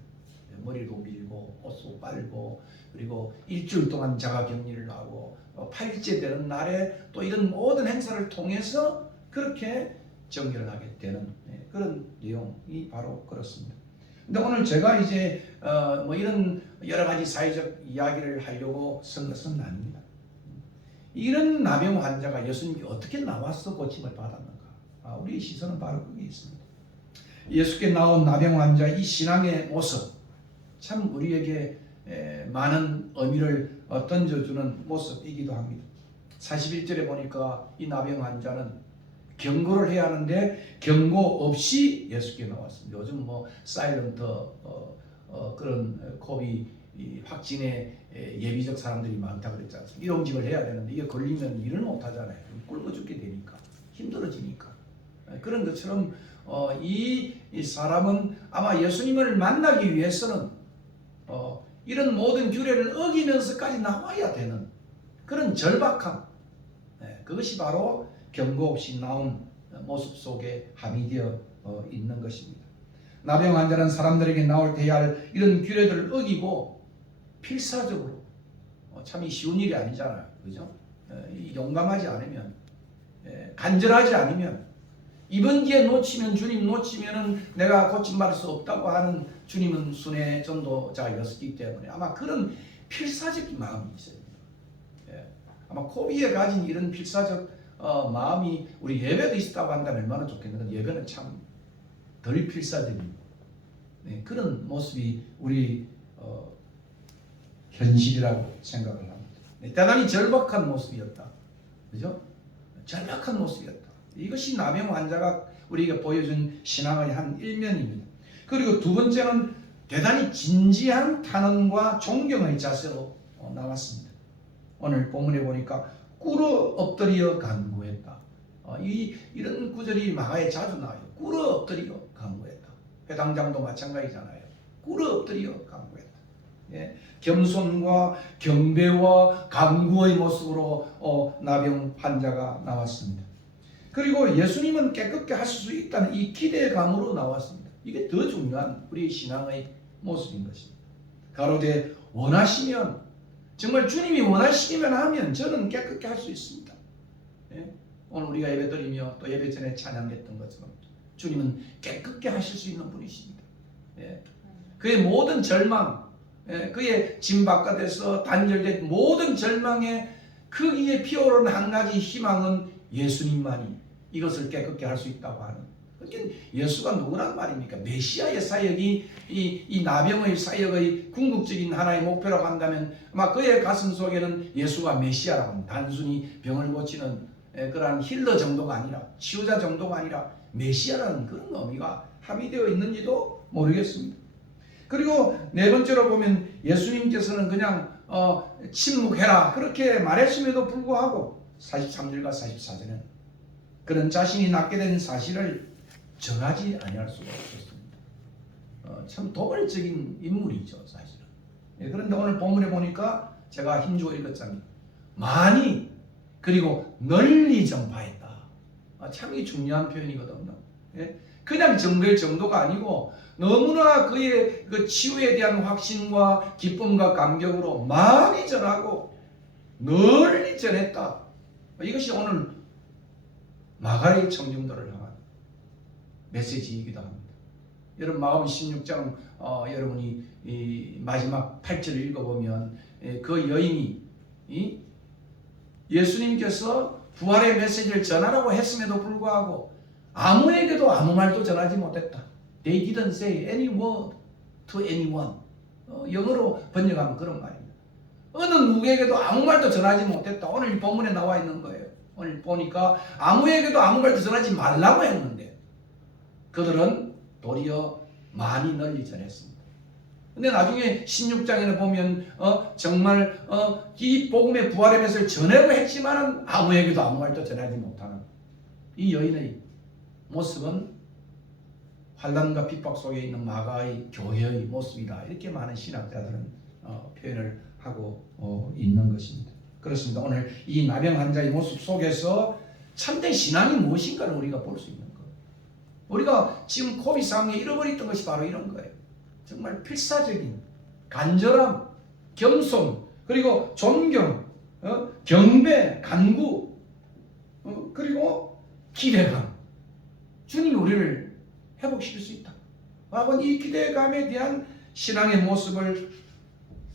머리도 밀고 옷도 빨고 그리고 일주일 동안 자가격리를 하고 8일째 되는 날에 또 이런 모든 행사를 통해서 그렇게 정결을 하게 되는 그런 내용이 바로 그렇습니다. 근데 오늘 제가 이제 뭐 이런 여러 가지 사회적 이야기를 하려고 쓴 것은 아닙니다. 이런 나병 환자가 예수님이 어떻게 나와서 고침을 받았는가? 우리의 시선은 바로 거기에 있습니다. 예수께 나온 나병 환자 이 신앙의 모습, 참 우리에게 많은 의미를 던져주는 모습이기도 합니다. 41절에 보니까 이 나병 환자는 경고를 해야 하는데 경고 없이 예수께 나왔습니다. 요즘 뭐 사일런트 그런 코비 확진의 예비적 사람들이 많다 그랬지 않습니까? 일용직을 해야 되는데 이게 걸리면 일을 못 하잖아요. 굶어 죽게 되니까, 힘들어지니까. 그런 것처럼 이 사람은 아마 예수님을 만나기 위해서는 이런 모든 규례를 어기면서까지 나와야 되는 그런 절박함, 그것이 바로 경고 없이 나온 모습 속에 함의되어 있는 것입니다. 나병 환자는 사람들에게 나올 때 해야 할 이런 규례들을 어기고 필사적으로, 참 쉬운 일이 아니잖아요, 그죠? 용감하지 않으면, 간절하지 않으면, 이번 기회 놓치면, 주님 놓치면은 내가 고침받을 수 없다고 하는 주님은 순회 전도자였기 때문에 아마 그런 필사적인 마음이 있어요. 아마 코비에 가진 이런 필사적 마음이 우리 예배도 있었다고 한다면 얼마나 좋겠는가. 예배는 참 덜 필사적인 그런 모습이 우리 현실이라고 생각을 합니다. 대단히 절박한 모습이었다, 그죠? 절박한 모습이었다. 이것이 나병 환자가 우리에게 보여준 신앙의 한 일면입니다. 그리고 두 번째는 대단히 진지한 탄원과 존경의 자세로 나왔습니다. 오늘 본문에 보니까 꿇어 엎드려 간구했다. 이런 구절이 마가에 자주 나와요. 꿇어 엎드려 간구했다. 회당장도 마찬가지잖아요. 꿇어 엎드려 간구했다. 겸손과 경배와 간구의 모습으로 나병 환자가 나왔습니다. 그리고 예수님은 깨끗게 하실 수 있다는 이 기대감으로 나왔습니다. 이게 더 중요한 우리 신앙의 모습인 것입니다. 가로되 원하시면, 정말 주님이 원하시기만 하면 저는 깨끗게 할 수 있습니다. 오늘 우리가 예배드리며 또 예배 전에 찬양했던 것처럼 주님은 깨끗게 하실 수 있는 분이십니다. 그의 모든 절망, 그의 짐 바깥에서 단절된 모든 절망의 거기에 피어오른 한 가지 희망은 예수님만이 이것을 깨끗게 할 수 있다고 하는. 그러니까 예수가 누구란 말입니까? 메시아의 사역이 이 나병의 사역의 궁극적인 하나의 목표라고 한다면 아마 그의 가슴 속에는 예수가 메시아라고 합니다. 단순히 병을 고치는 그러한 힐러 정도가 아니라, 치유자 정도가 아니라 메시아라는 그런 의미가 합의되어 있는지도 모르겠습니다. 그리고 네 번째로 보면 예수님께서는 그냥 침묵해라 그렇게 말했음에도 불구하고 43절과 44절은 그런 자신이 낫게 된 사실을 전하지 아니할 수가 없었습니다. 참 도발적인 인물이죠, 사실은. 그런데 오늘 본문에 보니까 제가 힘주어 읽었잖아요. 많이 그리고 널리 전파했다. 참 이 중요한 표현이거든요. 그냥 전할 정도가 아니고 너무나 그의 그 치유에 대한 확신과 기쁨과 감격으로 많이 전하고 널리 전했다. 이것이 오늘 마가의 청중들을 향한 메시지이기도 합니다. 여러분 마가복음 16장 여러분이 이 마지막 8절을 읽어보면 그 여인이 예수님께서 부활의 메시지를 전하라고 했음에도 불구하고 아무에게도 아무 말도 전하지 못했다. They didn't say any word to anyone. 영어로 번역하면 그런 말입니다. 어느 누구에게도 아무 말도 전하지 못했다. 오늘 본문에 나와 있는 거예요. 오늘 보니까 아무에게도 아무 말도 전하지 말라고 했는데 그들은 도리어 많이 널리 전했습니다. 근데 나중에 16장에는 보면 정말 이 복음의 부활의 메시지를 전하려고 했지만 아무에게도 아무 말도 전하지 못하는 이 여인의 모습은 환난과 핍박 속에 있는 마가의 교회의 모습이다. 이렇게 많은 신학자들은 표현을 하고 있는 것입니다. 그렇습니다. 오늘 이 나병 환자의 모습 속에서 참된 신앙이 무엇인가를 우리가 볼 수 있는 거예요. 우리가 지금 코비드 상황에 잃어버렸던 것이 바로 이런 거예요. 정말 필사적인 간절함, 겸손, 그리고 존경, 경배, 간구, 그리고 기대감. 주님이 우리를 회복시킬 수 있다. 바로 이 기대감에 대한 신앙의 모습을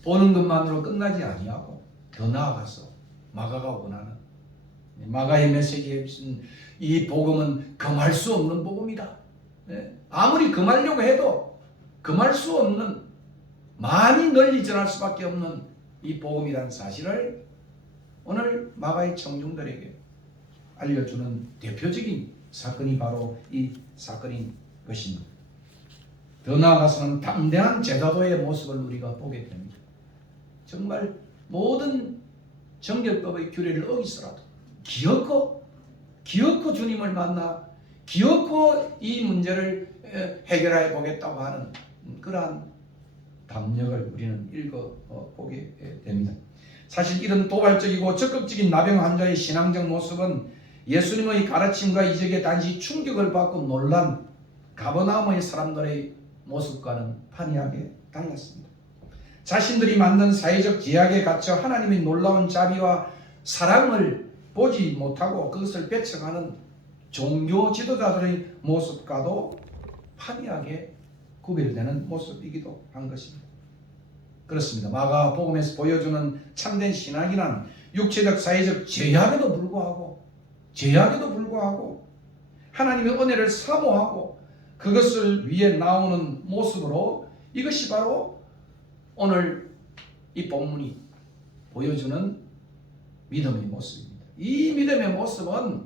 보는 것만으로 끝나지 아니하고 더 나아가서 마가가 원하는 마가의 메시지에 비친 이 복음은 금할 수 없는 복음이다. 아무리 금하려고 해도 금할 수 없는, 많이 널리 전할 수밖에 없는 이 복음이라는 사실을 오늘 마가의 청중들에게 알려주는 대표적인 사건이 바로 이 사건인 것입니다. 더 나아가서는 담대한 제자도의 모습을 우리가 보게 됩니다. 정말 모든 정결법의 규례를 어기서라도 기어코 주님을 만나 기어코 이 문제를 해결해 보겠다고 하는 그러한 담력을 우리는 읽어보게 됩니다. 사실 이런 도발적이고 적극적인 나병 환자의 신앙적 모습은 예수님의 가르침과 이적에 단지 충격을 받고 놀란 가버나움의 사람들의 모습과는 판이하게 달랐습니다. 자신들이 만든 사회적 제약에 갇혀 하나님의 놀라운 자비와 사랑을 보지 못하고 그것을 배척하는 종교 지도자들의 모습과도 판이하게 구별되는 모습이기도 한 것입니다. 그렇습니다. 마가복음에서 보여주는 참된 신앙이란 육체적 사회적 제약에도 불구하고 하나님의 은혜를 사모하고 그것을 위해 나오는 모습으로, 이것이 바로 오늘 이 본문이 보여주는 믿음의 모습입니다. 이 믿음의 모습은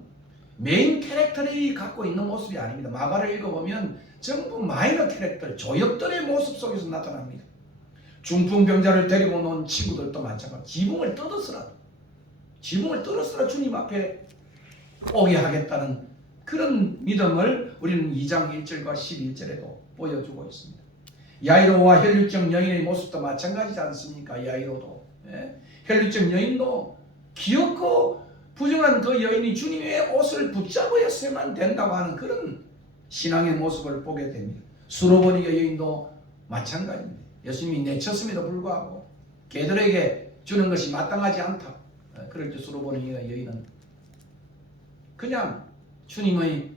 메인 캐릭터들이 갖고 있는 모습이 아닙니다. 마가를 읽어보면 전부 마이너 캐릭터, 조역들의 모습 속에서 나타납니다. 중풍병자를 데리고 놓은 친구들도 마찬가지. 지붕을 뜯었으라 주님 앞에 오게 하겠다는 그런 믿음을 우리는 2장 1절과 11절에도 보여주고 있습니다. 야이로와 혈류증 여인의 모습도 마찬가지지 않습니까? 야이로도, 혈류증 여인도 기어코 부정한 그 여인이 주님의 옷을 붙잡아야만 된다고 하는 그런 신앙의 모습을 보게 됩니다. 수로보니 여인도 마찬가지입니다. 예수님이 내쳤음에도 불구하고 개들에게 주는 것이 마땅하지 않다. 그럴 때 수로보니 여인은 그냥 주님의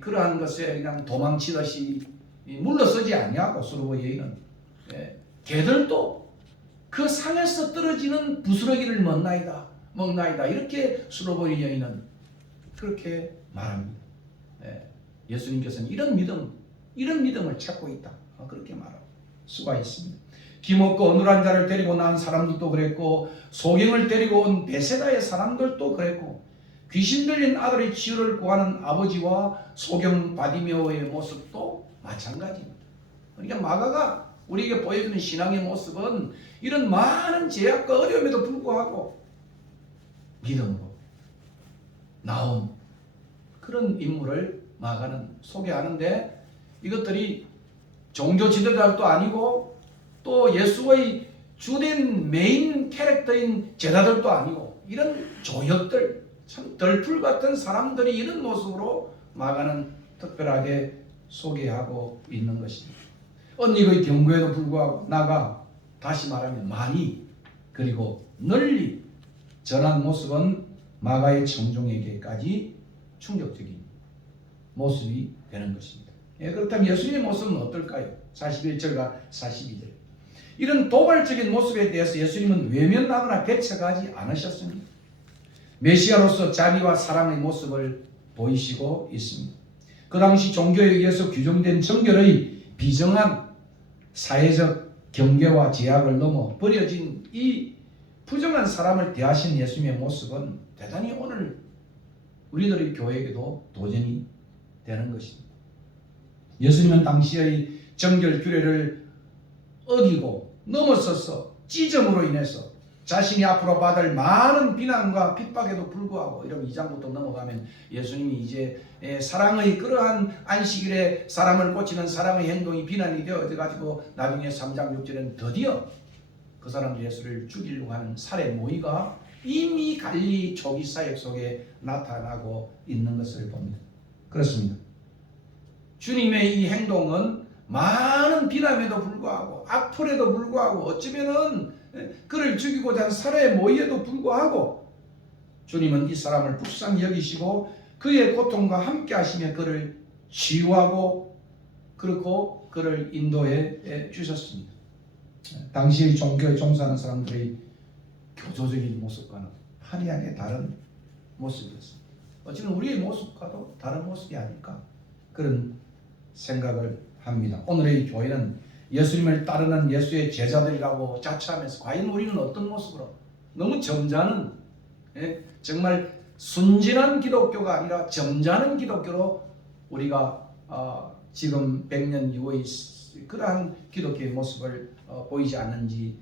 그러한 것에 그냥 도망치듯이 물러서지 아니하고, 수로보니 여인은 개들도 그 상에서 떨어지는 부스러기를 먹나이다 이렇게 수로보니 여인은 그렇게 말합니다. 예수님께서는 이런 믿음을 찾고 있다, 그렇게 말할 수가 있습니다. 기먹고 어눌한 자를 데리고 난 사람들도 그랬고, 소경을 데리고 온 베세다의 사람들도 그랬고, 귀신 들린 아들의 치유를 구하는 아버지와 소경 바디메오의 모습도 마찬가지입니다. 그러니까 마가가 우리에게 보여주는 신앙의 모습은 이런 많은 제약과 어려움에도 불구하고 믿음으로 나온 그런 인물을 마가는 소개하는데, 이것들이 종교 지도자도 아니고 또 예수의 주된 메인 캐릭터인 제자들도 아니고 이런 조역들, 참 덜풀 같은 사람들이 이런 모습으로 마가는 특별하게 소개하고 있는 것입니다. 언니의 경고에도 불구하고 나가 다시 말하면 많이 그리고 널리 전한 모습은 마가의 청중에게까지 충격적인 모습이 되는 것입니다. 그렇다면 예수님의 모습은 어떨까요? 41절과 42절. 이런 도발적인 모습에 대해서 예수님은 외면하거나 배척하지 않으셨습니다. 메시아로서 자비와 사랑의 모습을 보이시고 있습니다. 그 당시 종교에 의해서 규정된 정결의 비정한 사회적 경계와 제약을 넘어 버려진 이 부정한 사람을 대하신 예수님의 모습은 대단히 오늘 우리들의 교회에게도 도전이 되는 것입니다. 예수님은 당시의 정결 규례를 어기고 넘어서서 찌정으로 인해서 자신이 앞으로 받을 많은 비난과 핍박에도 불구하고, 이런 2장부터 넘어가면 예수님이 이제 사랑의 그러한 안식일에 사람을 고치는 사랑의 행동이 비난이 되어가지고 나중에 3장 6절에는 드디어 그 사람 예수를 죽이려고 하는 살해 모의가 이미 갈릴리 초기 사역 속에 나타나고 있는 것을 봅니다. 그렇습니다. 주님의 이 행동은 많은 비난에도 불구하고 악플에도 불구하고 어쩌면은 그를 죽이고자 한 살해의 모의에도 불구하고 주님은 이 사람을 불쌍히 여기시고 그의 고통과 함께 하시며 그를 치유하고 그렇고 그를 인도해 주셨습니다. 당시의 종교에 종사하는 사람들의 교조적인 모습과는 판이하게 다른 모습이었습니다. 어쩌면 우리의 모습과도 다른 모습이 아닐까 그런 생각을 합니다. 오늘의 교회는 예수님을 따르는 예수의 제자들이라고 자처하면서 과연 우리는 어떤 모습으로 너무 점잖은 정말 순진한 기독교가 아니라 점잖은 기독교로 우리가 지금 100년 이후의 그러한 기독교의 모습을 보이지 않는지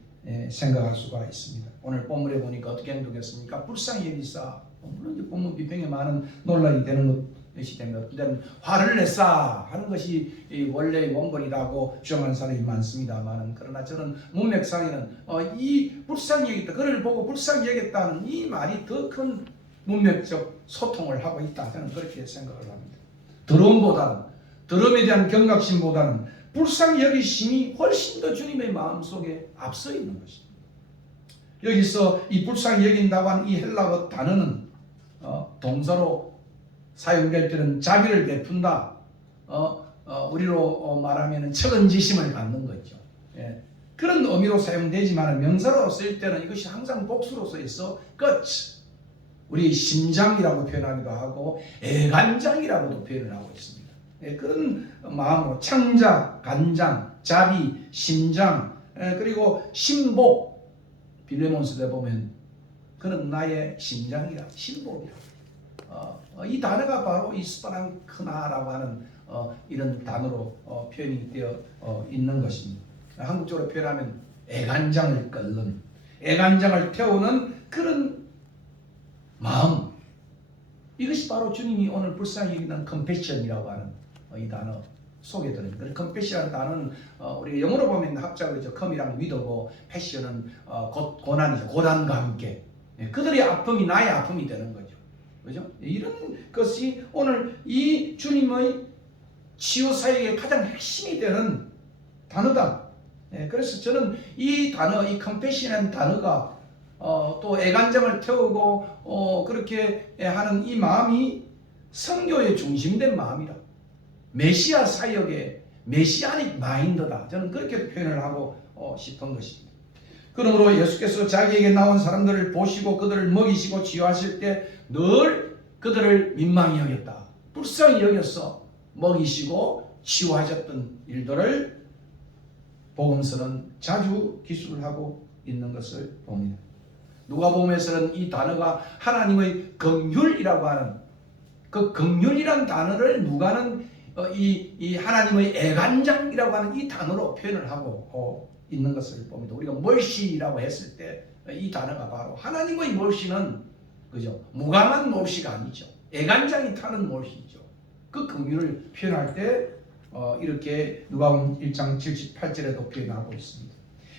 생각할 수가 있습니다. 오늘 본문에 보니까 어떻게 행동했습니까? 불쌍히 여기사 물론 본문 비평에 많은 논란이 되는 것이 때문에 어떤 때는 화를 냈사 하는 것이 원래의 원본이라고 주장하는 사람이 많습니다만 그러나 저는 문맥상에는 이 불쌍히 여겼다 그를 보고 불쌍히 여겼다는 이 말이 더 큰 문맥적 소통을 하고 있다 저는 그렇게 생각을 합니다. 더러움에 대한 경각심보다는 불쌍히 여기심이 훨씬 더 주님의 마음속에 앞서 있는 것입니다. 여기서 이 불쌍히 여긴다고 하는 이 헬라어 단어는 동사로 사용될 때는 자비를 베푼다, 우리로 말하면 책임지심을 받는 거죠. 그런 의미로 사용되지만 명사로 쓸 때는 이것이 항상 복수로 쓰여서 우리 심장이라고 표현하기도 하고 애간장이라고도 표현을 하고 있습니다. 그런 마음으로 창자, 간장, 자비, 심장, 그리고 신복 빌레몬스에 보면 그는 나의 심장이라 신복이라 이 단어가 바로 이 스파랑크나라고 하는 이런 단어로 표현이 되어 있는 것입니다. 한국적으로 표현하면 애간장을 끓는 애간장을 태우는 그런 마음 이것이 바로 주님이 오늘 불쌍히 여기는 compassion이라고 하는 이 단어 속에 들어있는 compassion이라는 단어는 우리가 영어로 보면 합작이죠. come이랑 with고 passion은 고난이죠. 고난과 함께 그들의 아픔이 나의 아픔이 되는 거죠. 그죠? 이런 것이 오늘 이 주님의 치유 사역의 가장 핵심이 되는 단어다. 그래서 저는 이 단어, 이 compassion이라는 단어가 또 애간장을 태우고 그렇게 하는 이 마음이 선교의 중심된 마음이다. 메시아 사역의 메시아닉 마인드다. 저는 그렇게 표현을 하고 싶은 것입니다. 그러므로 예수께서 자기에게 나온 사람들을 보시고 그들을 먹이시고 치유하실 때 늘 그들을 민망히 여겼다. 불쌍히 여겨서 먹이시고 치유하셨던 일들을 복음서는 자주 기술을 하고 있는 것을 봅니다. 누가복음에서는 이 단어가 하나님의 긍휼이라고 하는 그 긍휼이라는 단어를 누가는 이 하나님의 애간장이라고 하는 이 단어로 표현을 하고 있는 것을 봅니다. 우리가 멀시라고 했을 때 이 단어가 바로 하나님의 멀시는 그죠? 무감한 멀시가 아니죠. 애간장이 타는 멀시죠. 그 긍휼을 표현할 때 이렇게 누가복음 1장 78절에도 표현하고 있습니다.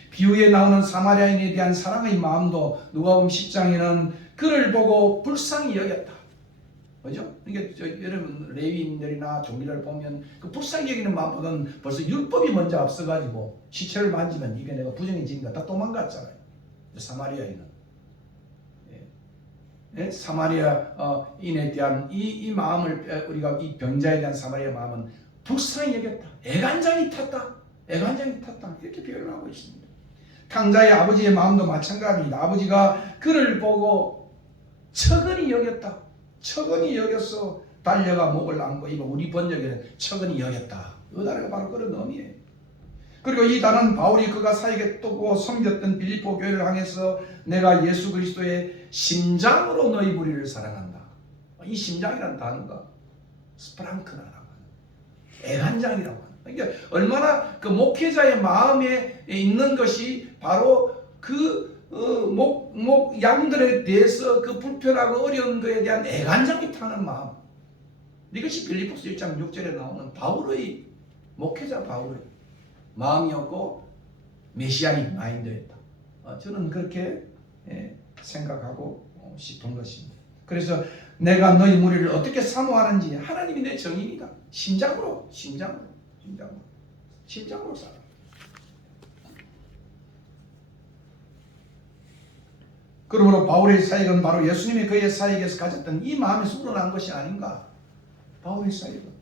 비유에 나오는 사마리아인에 대한 사랑의 마음도 누가복음 10장에는 그를 보고 불쌍히 여겼다. 그죠? 이게 여러분 레위인들이나 종교를 보면 그 불쌍히 여기는 마음보다는 벌써 율법이 먼저 앞서가지고 시체를 만지면 이게 내가 부정해지니까 다 도망갔잖아요. 사마리아인은 사마리아인에 대한 이 마음을 우리가 이 병자에 대한 사마리아 마음은 불쌍히 여겼다. 애간장이 탔다. 이렇게 표현을 하고 있습니다. 탕자의 아버지의 마음도 마찬가지입니다. 아버지가 그를 보고 척은히 여겼다. 척은히 여겼어 달려가 목을 안고 이거 우리 번역에는 척은히 여겼다. 이 단어가 바로 그런 의미예요. 그리고 이 단어는 바울이 그가 사역에 뜨고 섬겼던 빌립보 교회를 향해서 내가 예수 그리스도의 심장으로 너희 무리를 사랑한다. 이 심장이라는 단어가 스프랑크나라고 하는 애간장이라고 하는 그러니까 얼마나 그 목회자의 마음에 있는 것이 바로 그 양들에 대해서 그 불편하고 어려운 것에 대한 애간장이 타는 마음. 이것이 빌립보서 1장 6절에 나오는 바울의 목회자 바울의 마음이었고 메시아닉 마인드였다. 저는 그렇게 생각하고 싶은 것입니다. 그래서 내가 너희 무리를 어떻게 사모하는지 하나님이 내 정인이다. 심장으로 살아. 그러므로 바울의 사역은 바로 예수님이 그의 사역에서 가졌던 이 마음에서 우러난 것이 아닌가. 바울의 사역은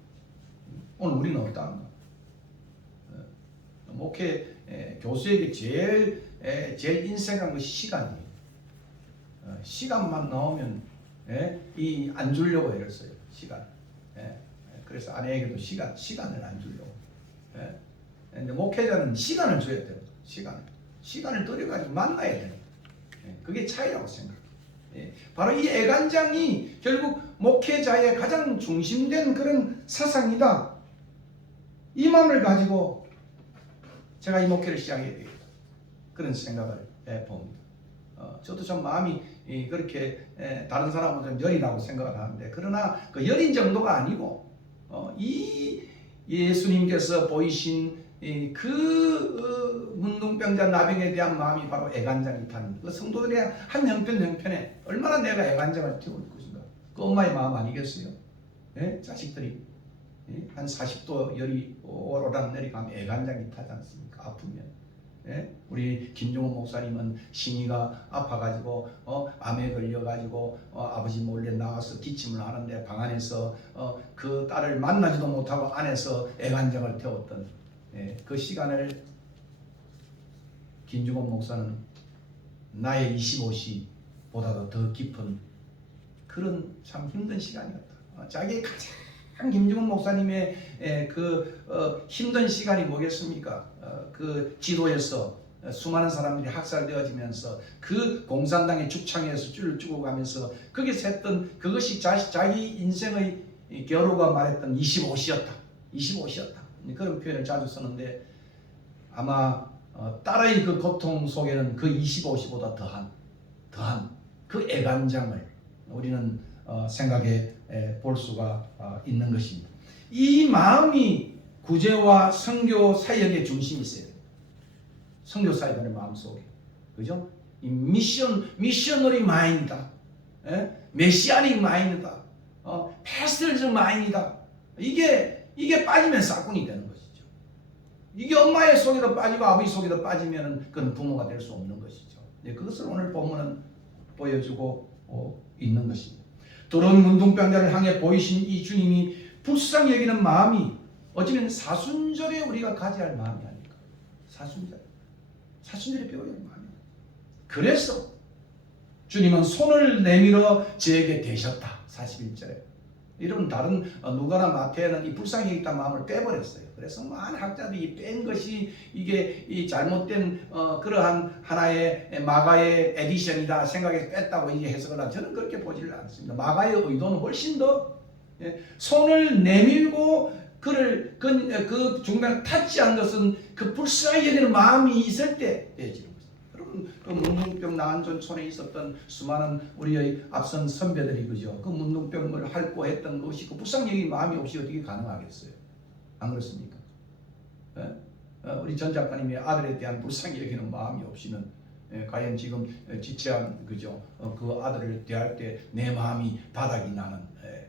오늘 우리는 어떠한가? 목회 교수에게 제일 인생한 것이 시간이에요. 시간만 나오면 이 안 주려고 애를 써요. 시간. 그래서 아내에게도 시간을 안 주려고. 근데 목회자는 시간을 줘야 돼요. 시간을 들여가지고 만나야 돼요. 그게 차이라고 생각해요. 바로 이 애간장이 결국 목회자의 가장 중심된 그런 사상이다. 이 마음을 가지고 제가 이 목회를 시작해야 되겠다. 그런 생각을 봅니다. 저도 좀 마음이 그렇게 다른 사람은 좀 열이라고 생각을 하는데, 그러나 그 열인 정도가 아니고 이 예수님께서 보이신 그 문둥병자 나병에 대한 마음이 바로 애간장이 타는 그 성도들의 한 형편에 얼마나 내가 애간장을 태울 것인가. 그 엄마의 마음 아니겠어요? 자식들이 한 40도 열이 오르락 내리가면 애간장이 타지 않습니까? 아프면. 우리 김종원 목사님은 신이가 아파가지고 암에 걸려가지고 아버지 몰래 나와서 기침을 하는데 방 안에서 그 딸을 만나지도 못하고 안에서 애간장을 태웠던 그 시간을 김종원 목사는 나의 25시보다도 더 깊은 그런 참 힘든 시간이었다. 자기의 가장 김종원 목사님의 힘든 시간이 뭐겠습니까? 그 지도에서 수많은 사람들이 학살되어지면서 그 공산당의 죽창에서 줄을 쭈고 가면서 거기서 했던 그것이 자기 인생의 겨루가 말했던 25시였다. 그런 표현을 자주 쓰는데 아마 딸의 그 고통 속에는 그 25시보다 더한 그 애간장을 우리는 생각해 볼 수가 있는 것입니다. 이 마음이 구제와 선교 사역의 중심이 있어야 돼요. 선교 사역의 마음속에. 그죠? 이 미셔너리 마인드다. 메시아닉 마인드다. 패스터즈 마인드다. 이게 빠지면 싹군이 되는 것이죠. 이게 엄마의 속에도 빠지고 아버지 속에도 빠지면 그건 부모가 될 수 없는 것이죠. 그것을 오늘 본문은 보여주고 있는 것입니다. 더러운 문둥병자를 향해 보이신 이 주님이 불쌍히 여기는 마음이 어쩌면 사순절에 우리가 가져야 할 마음이 아닐까. 사순절에 배워야 할 마음이에요. 그래서 주님은 손을 내밀어 저에게 대셨다. 41절에. 이런 다른 누가나 마태는 이 불쌍히 여기다 마음을 빼버렸어요. 그래서 많은 학자들이 뺀 것이 이게 이 잘못된 그러한 하나의 마가의 에디션이다 생각해서 뺐다고 이게 해석을 하죠. 저는 그렇게 보지를 않습니다. 마가의 의도는 훨씬 더 손을 내밀고 그를 그 중간에 타치한 것은 그 불쌍히 여기는 마음이 있을 때 되지는 것입니다. 여러분 그 문둥병 나은 손에 있었던 수많은 우리의 앞선 선배들이 그죠? 그 문둥병을 핥고 했던 것이 그 불쌍히 여기는 마음이 없이 어떻게 가능하겠어요? 안 그렇습니까? 우리 전 작가님의 아들에 대한 불쌍히 여기는 마음이 없이는 과연 지금 지체한 그죠? 그 아들을 대할 때 내 마음이 바닥이 나는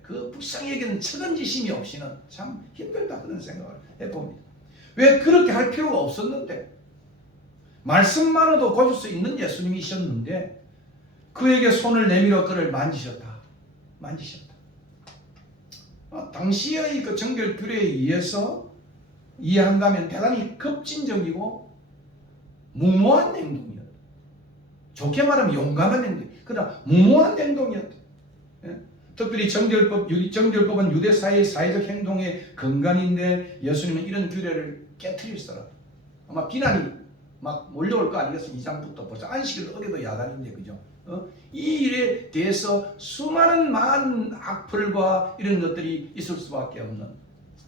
그 불쌍히 여기는 측은지심이 없이는 참 힘들다 그런 생각을 해봅니다. 왜 그렇게 할 필요가 없었는데 말씀만으로도 고칠 수 있는 예수님이셨는데 그에게 손을 내밀어 그를 만지셨다. 당시의 그 정결 규례에 의해서 이해한다면 대단히 급진적이고 무모한 행동이었다. 좋게 말하면 용감한 행동. 그러나 무모한 행동이었다. 특별히 정결법은 유대 사회의 사회적 행동의 근간인데 예수님은 이런 규례를 깨트릴 사람. 아마 비난이 막 몰려올 거 아니겠습니까? 2장부터 벌써 안식일 어디도 야단인데 그죠? 이 일에 대해서 많은 악플과 이런 것들이 있을 수밖에 없는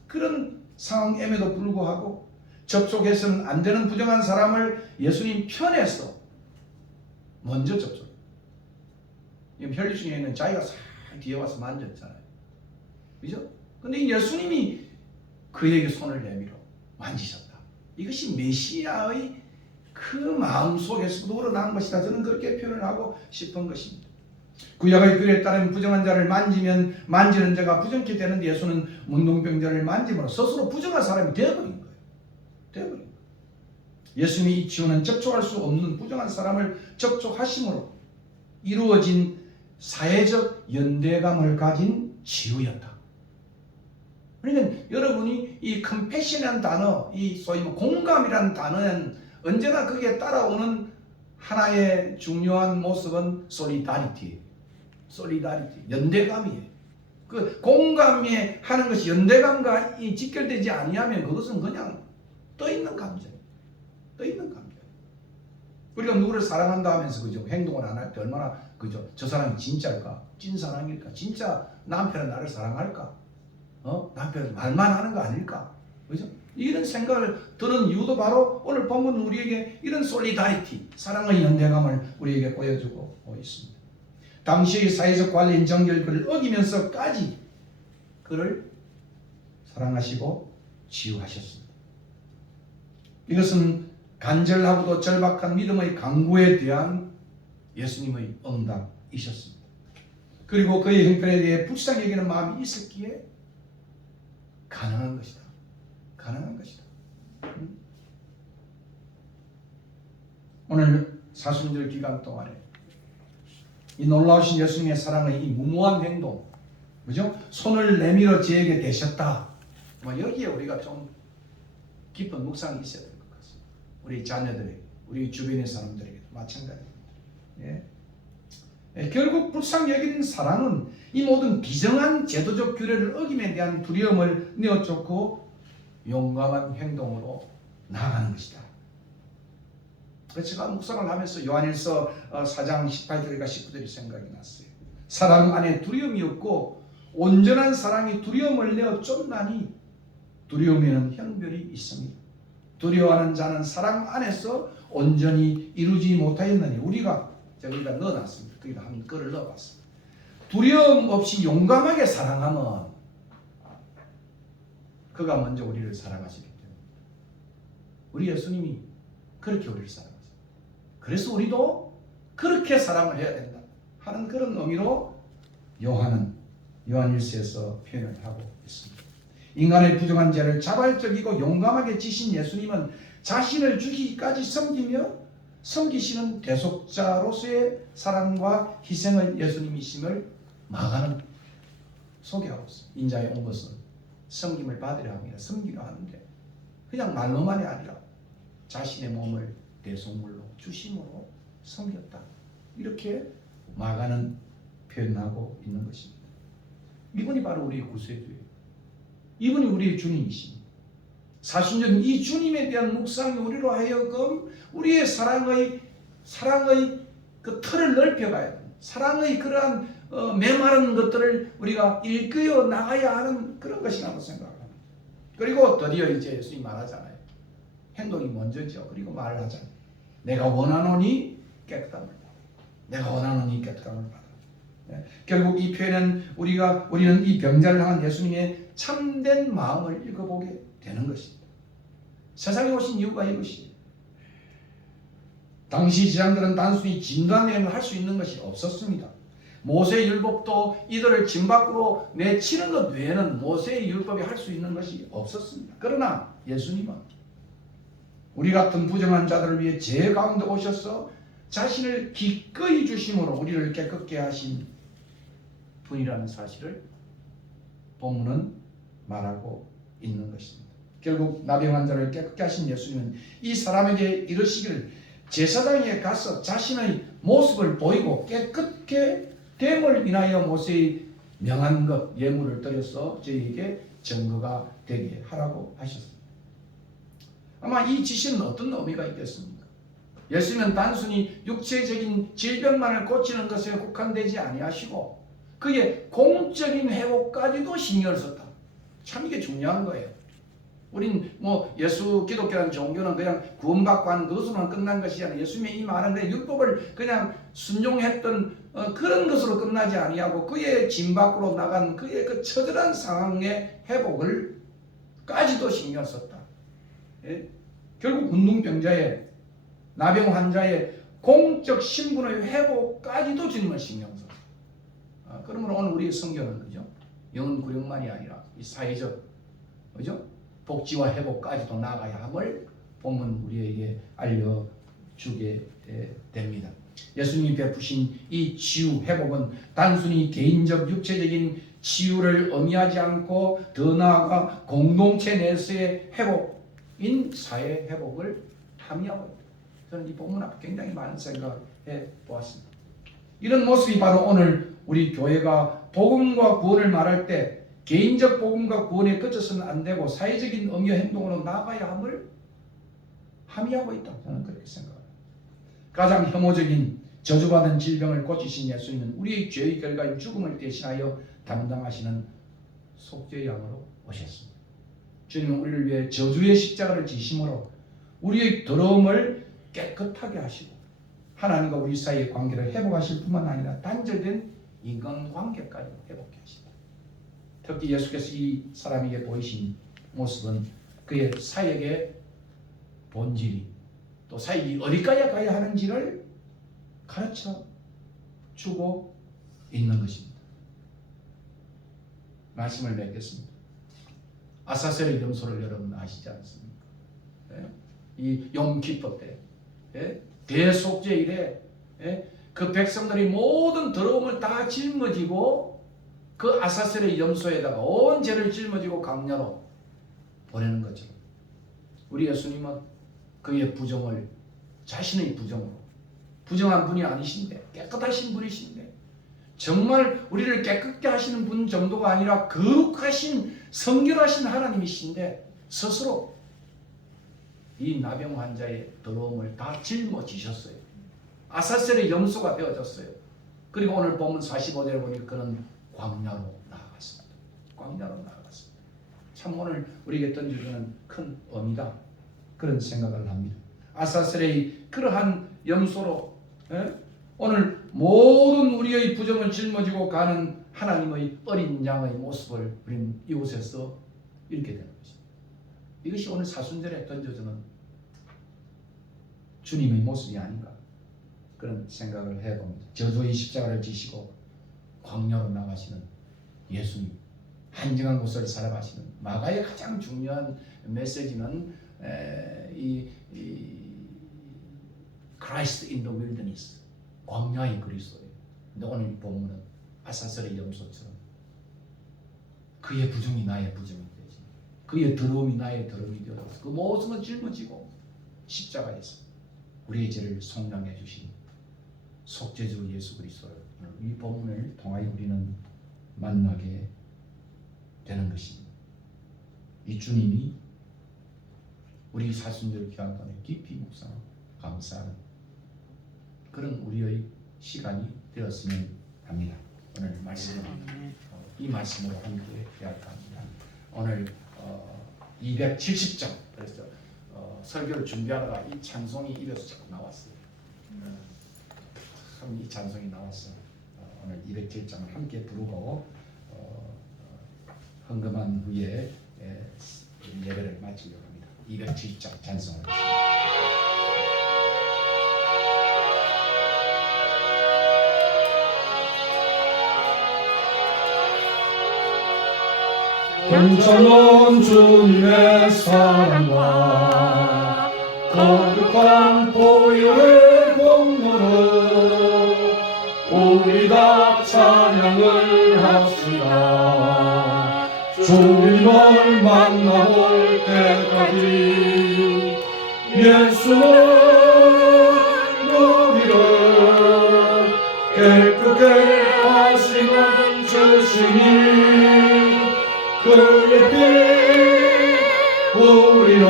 그런 상황임에도 불구하고 접촉해서는 안 되는 부정한 사람을 예수님 편에서 먼저 접촉. 혈류 중에 있는 자기가 싹 뒤에 와서 만졌잖아요. 그죠? 근데 예수님이 그에게 손을 내밀어 만지셨다. 이것이 메시아의 그 그 마음 속에서도 우러난 것이다. 저는 그렇게 표현을 하고 싶은 것입니다. 구약의 규례에 따르면 부정한 자를 만지는 자가 부정케 되는데 예수는 문둥병자를 만짐으로 스스로 부정한 사람이 되어버린 거예요. 되어버린 거예요. 예수님이 이 치유는 접촉할 수 없는 부정한 사람을 접촉하심으로 이루어진 사회적 연대감을 가진 치유였다. 그러니까 여러분이 이 컴패션이라는 단어, 이 소위 공감이라는 단어는 언제나 그게 따라오는 하나의 중요한 모습은 솔리다리티, 연대감이에요. 그 공감이 하는 것이 연대감과 직결되지 아니하면 그것은 그냥 떠있는 감정이에요. 떠있는 감정. 우리가 누구를 사랑한다 하면서 그죠? 행동을 안 할 때 얼마나 그죠? 저 사람이 진짜일까? 찐사랑일까? 진짜 남편은 나를 사랑할까? 남편은 말만 하는 거 아닐까? 그죠? 이런 생각을 드는 이유도 바로 오늘 본문 우리에게 이런 솔리다리티, 사랑의 연대감을 우리에게 보여주고 있습니다. 당시의 사회적 관리인 정결을 어기면서까지 그를 사랑하시고 치유하셨습니다. 이것은 간절하고도 절박한 믿음의 강구에 대한 예수님의 응답이셨습니다. 그리고 그의 형편에 대해 불쌍히 여기는 마음이 있었기에 가능한 것이다. 가능한 것이다. 오늘 사순절 기간 동안에 이 놀라우신 예수님의 사랑의 이 무모한 행동, 그죠? 손을 내밀어 저에게 대셨다. 여기에 우리가 좀 깊은 묵상이 있어야 될 것 같습니다. 우리 자녀들에게, 우리 주변의 사람들에게도 마찬가지입니다. 결국 불쌍히 여기는 사랑은 이 모든 비정한 제도적 규례를 어김에 대한 두려움을 내어쫓고 용감한 행동으로 나아가는 것이다. 제가 묵상을 하면서 요한일서 4장 18절과 19절이 생각이 났어요. 사랑 안에 두려움이 없고 온전한 사랑이 두려움을 내어쫓나니 두려움에는 형별이 있습니다. 두려워하는 자는 사랑 안에서 온전히 이루지 못하였느니 우리가 여기다 넣어놨습니다. 거기다 한 글을 넣어봤습니다. 두려움 없이 용감하게 사랑하면 그가 먼저 우리를 사랑하시기 때문에 우리 예수님이 그렇게 우리를 사랑하세요. 그래서 우리도 그렇게 사랑을 해야 된다 하는 그런 의미로 요한은 요한일서에서 표현을 하고 있습니다. 인간의 부정한 죄를 자발적이고 용감하게 지신 예수님은 자신을 주기까지 섬기시는 대속자로서의 사랑과 희생의 예수님이심을 마가는 소개하고 있습니다. 인자에 온 것은 섬김을 받으려 합니다. 섬기려 하는데 그냥 말로만이 아니라 자신의 몸을 대속물로 주심으로 섬겼다. 이렇게 마가는 표현하고 있는 것입니다. 이분이 바로 우리의 구세주예요. 이분이 우리의 주님이십니다. 사순절 이 주님에 대한 묵상이 우리로 하여금 우리의 사랑의 그 틀을 넓혀가야 됩니다. 사랑의 그러한 메마른 것들을 우리가 일깨워 나가야 하는 그런 것이라고 생각합니다. 그리고 드디어 이제 예수님이 말하잖아요. 행동이 먼저죠. 그리고 말을 하잖아요. 내가 원하노니 깨끗함을 받아. 내가 원하노니 깨끗함을 받아. 결국 이 표현은 우리는 이 병자를 향한 예수님의 참된 마음을 읽어보게 되는 것입니다. 세상에 오신 이유가 이것이에요. 당시 제자들은 단순히 진단행을 할 수 있는 것이 없었습니다. 모세의 율법도 이들을 진 밖으로 내치는 것 외에는 모세의 율법이 할 수 있는 것이 없었습니다. 그러나 예수님은 우리 같은 부정한 자들을 위해 죄 가운데 오셔서 자신을 기꺼이 주심으로 우리를 깨끗게 하신 분이라는 사실을 본문은 말하고 있는 것입니다. 결국 나병한 자를 깨끗게 하신 예수님은 이 사람에게 이르시기를 제사장에 가서 자신의 모습을 보이고 깨끗게 됨을 인하여 모세의 명한 것 예물을 드려서 저희에게 증거가 되게 하라고 하셨습니다. 아마 이 지시는 어떤 의미가 있겠습니까? 예수님은 단순히 육체적인 질병만을 고치는 것에 국한되지 아니하시고 그의 공적인 회복까지도 신경을 썼다. 참 이게 중요한 거예요. 우린 예수 기독교라는 종교는 그냥 구원받고 하는 것으로만 끝난 것이 아니라 예수님의 이 말은 그냥 율법을 그냥 순종했던 그런 것으로 끝나지 아니하고 그의 진 밖으로 나간 그의 그 처절한 상황의 회복을 까지도 신경 썼다. 결국 문둥병자의 나병 환자의 공적 신분의 회복까지도 주님을 신경 써요. 그러면 오늘 우리의 성경은 그죠? 영혼 구령만이 아니라 이 사회적 그죠? 복지와 회복까지도 나아가야 함을 본문 우리에게 알려주게 됩니다. 예수님이 베푸신 이 치유 회복은 단순히 개인적 육체적인 치유를 의미하지 않고 더 나아가 공동체 내에서의 회복인 사회 회복을 함의하고 있다. 저는 이 본문 앞에 굉장히 많은 생각해 보았습니다. 이런 모습이 바로 오늘 우리 교회가 복음과 구원을 말할 때 개인적 복음과 구원에 그쳐서는 안 되고 사회적인 의미와 행동으로 나아가야 함을 함의하고 있다. 저는 그렇게 생각합니다. 가장 혐오적인 저주받은 질병을 고치신 예수님은 우리의 죄의 결과인 죽음을 대신하여 담당하시는 속죄의 양으로 오셨습니다. 주님은 우리를 위해 저주의 십자가를 지심으로 우리의 더러움을 깨끗하게 하시고 하나님과 우리 사이의 관계를 회복하실 뿐만 아니라 단절된 인간관계까지 회복해 하신다. 특히 예수께서 이 사람에게 보이신 모습은 그의 사역의 본질이 또 사역이 어디까지 가야 하는지를 가르쳐 주고 있는 것입니다. 말씀을 맺겠습니다. 아사셀의 염소를 여러분 아시지 않습니까? 이 용키포 때 대속죄일에 그 백성들이 모든 더러움을 다 짊어지고 그 아사셀의 염소에다가 온 죄를 짊어지고 광야로 보내는 것처럼 우리 예수님은 그의 부정을 자신의 부정으로 부정한 분이 아니신데 깨끗하신 분이신데 정말 우리를 깨끗게 하시는 분 정도가 아니라 거룩하신 성결하신 하나님이신데 스스로 이 나병 환자의 더러움을 다 짊어지셨어요. 아사셀의 염소가 되어졌어요. 그리고 오늘 본문 45절에 보니까 그는 광야로 나아갔습니다. 광야로 나아갔습니다. 참 오늘 우리에게 던져주는 큰 의미다. 그런 생각을 합니다. 아사셀의 그러한 염소로 오늘 모든 우리의 부정을 짊어지고 가는 하나님의 어린 양의 모습을 우리는 이곳에서 읽게 되는 것입니다. 이것이 오늘 사순절에 던져주는 주님의 모습이 아닌가 그런 생각을 해봅니다. 저주의 십자가를 지시고 광야로 나가시는 예수님, 한정한 곳을 살아가시는 마가의 가장 중요한 메시지는 Christ in the wilderness, 광야의 그리스도예요. 근데 오늘 이 본문은 아사셀의 염소처럼 그의 부정이 나의 부정이 되지, 그의 더러움이 나의 더러움이 되어서 그 모든 걸 짊어지고 십자가에서 우리의 죄를 속량해 주신 속죄주 예수 그리스도를 이 본문을 통하여 우리는 만나게 되는 것입니다. 이 주님이 우리 사순절 기간 동안에 깊이 묵상하고 감사하는 그런 우리의 시간이 되었으면 합니다. 오늘 말씀은 이 말씀으로 함께 계약합니다. 오늘 270장 그래서 설교를 준비하다가 이 찬송이 입에서 자꾸 나왔어요. 참 이 찬송이 나왔어. 오늘 207장을 함께 부르고 헌금한 후에 예배를 마치려고 합니다. 207장 찬송을. 넘쳐난 주님의 사랑과 거룩한 보혈의 공로로 우리 다 찬양을 합시다. 주님을 만나볼 때까지 예수는 우리를 깨끗게 하시는 주시니 그의 피 우리를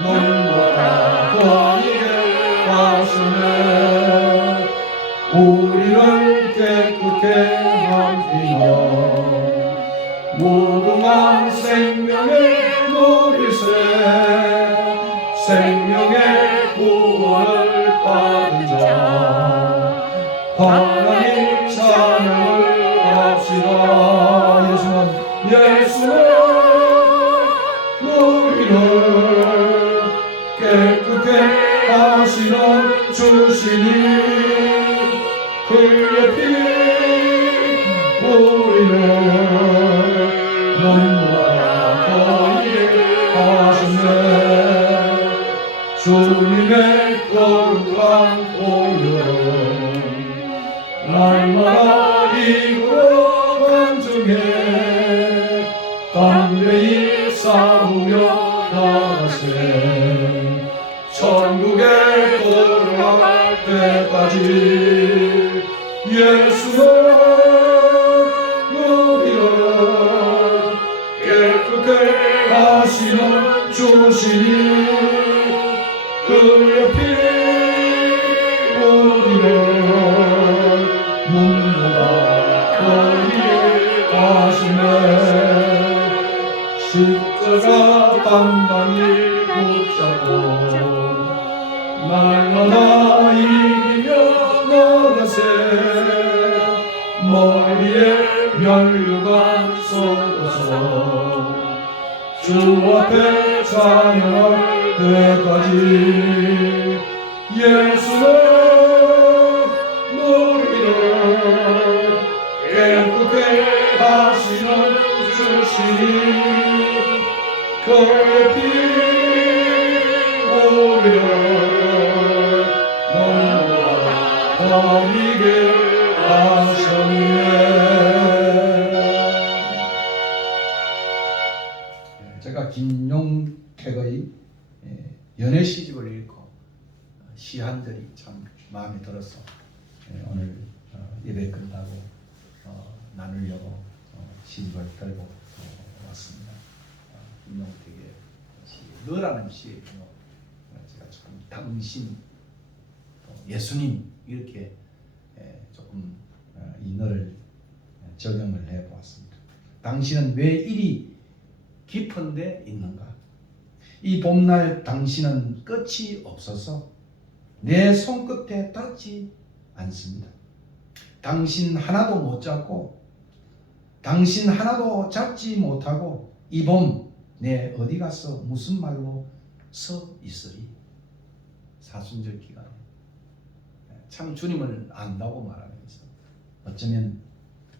눈보다 더하게 하시네. 우리를 깨끗게 하시며 무궁한 생명의 누리세 생명의 구원을 받은 자 하나님 찬양을 합시다. 예수는 우리를 깨끗게 눈보다 거리게 하시네 주님의 거룩한 보혈 날마다 이끌어 간증해 담대히 싸우며 나가세 천국에 돌아갈 때까지 예수는 우리를 깨끗게 하시는 주시니 그의 피 우리를 눈보다 거리게 하시네 십자가 당당히 붙잡고 날마다 이기며 나가세 머리에 면류관 쏟아서 주 앞에 찬양할 때까지 예수는 우리를 깨끗게 하시는 주시니 그의 피 우리를 눈보다 거리게 하셨네. 제가 김용택의 연애 시집을 읽고 시 한 절이 참 마음에 들어서 오늘 예배 끝나고 나누려고 시집을 들고 왔습니다. 김용택의 시, 너라는 시예요. 제가 조금 당신, 예수님 이렇게 조금 이 너를 적용을 해보았습니다. 당신은 왜 이리 깊은 데 있는가? 이 봄날 당신은 끝이 없어서 내 손끝에 닿지 않습니다. 당신 하나도 못 잡고 당신 하나도 잡지 못하고 이 봄 내 어디 가서 무슨 말로 서 있으리? 사순절 기간에 참 주님을 안다고 말하면서 어쩌면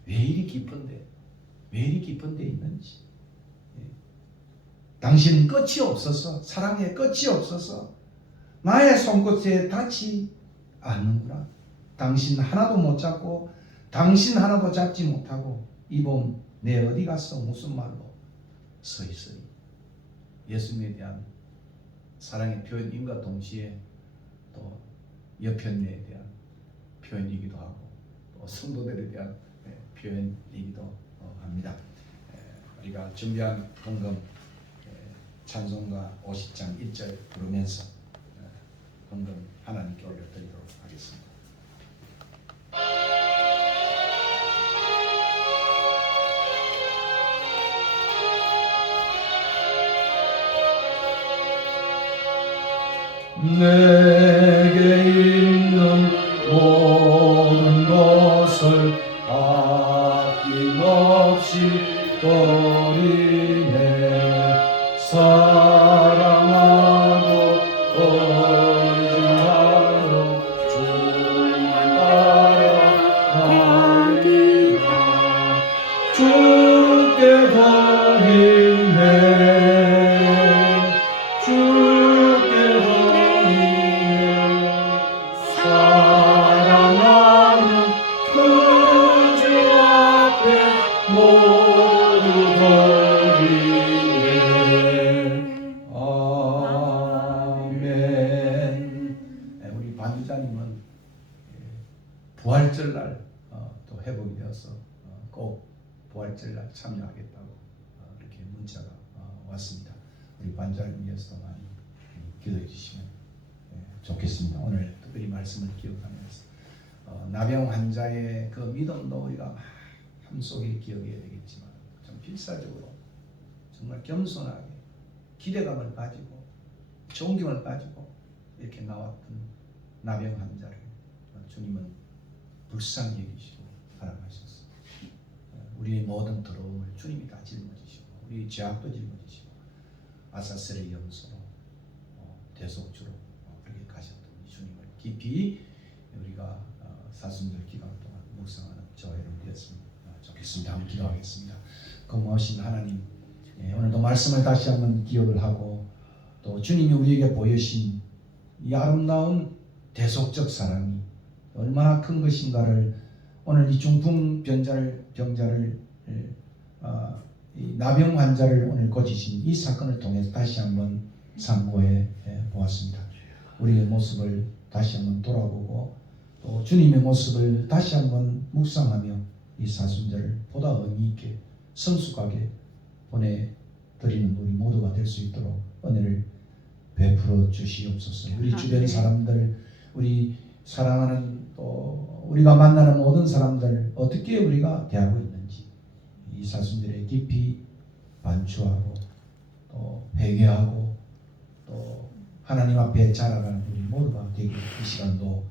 왜 이리 깊은데 있는지 당신은 끝이 없어서 사랑의 끝이 없어서 나의 손끝에 닿지 않는구나. 당신 하나도 못 잡고 당신 하나도 잡지 못하고 이 봄 내 어디 가서 무슨 말로 서 있으리? 예수님에 대한 사랑의 표현임과 동시에 또 여편에 대한 표현이기도 하고 또 성도들에 대한 표현이기도 합니다. 우리가 준비한 헌금 찬송가 50장 1절 부르면서 헌금 하나님께 올려드리도록 하겠습니다. 내게 있는 모든 것을 아낌없이 드리네 사랑하고 의지하고 주만 따라가리라 주께 드리네 주께 사랑하는 그 주 앞에 모두 드리네. 아멘. 우리 반주자님은 부활절날 또 회복이 되어서 꼭 부활절날 참여하겠다고 이렇게 문자가 왔습니다. 우리 반주자님 위해서 많이 기도해 주시면 좋겠습니다. 오늘 특별히 말씀을 기억하면서 나병 환자의 그 믿음도 우리가 함속에 기억해야 되겠지만 좀 필사적으로 정말 겸손하게 기대감을 가지고 존경을 가지고 이렇게 나왔던 나병 환자를 주님은 불쌍히 여기시고 사랑하셨습니다. 우리의 모든 더러움을 주님이 다 짊어지시고 우리 죄악도 짊어지시고 아사스의 염소로 대속주로 그렇게 가셨던 주님을 깊이 우리가 사순절 기간 동안 묵상하는 저와 여러분 되었으면 좋겠습니다. 한번 기도하겠습니다. 고마우신 하나님, 오늘도 말씀을 다시 한번 기억을 하고 또 주님이 우리에게 보여신 이 아름다운 대속적 사랑이 얼마나 큰 것인가를 오늘 이 중풍 병자를 이 나병 환자를 오늘 고치신 이 사건을 통해서 다시 한번 상고해 보았습니다. 우리의 모습을 다시 한번 돌아보고 또 주님의 모습을 다시 한번 묵상하며 이 사순절을 보다 의미 있게 성숙하게 보내드리는 우리 모두가 될 수 있도록 은혜를 베풀어 주시옵소서. 우리 주변 사람들, 우리 사랑하는 또 우리가 만나는 모든 사람들 어떻게 우리가 대하고 있는지 이 사순절에 깊이 반추하고 또 회개하고 또 하나님 앞에 자라가는 우리 모두가 되게 이 시간도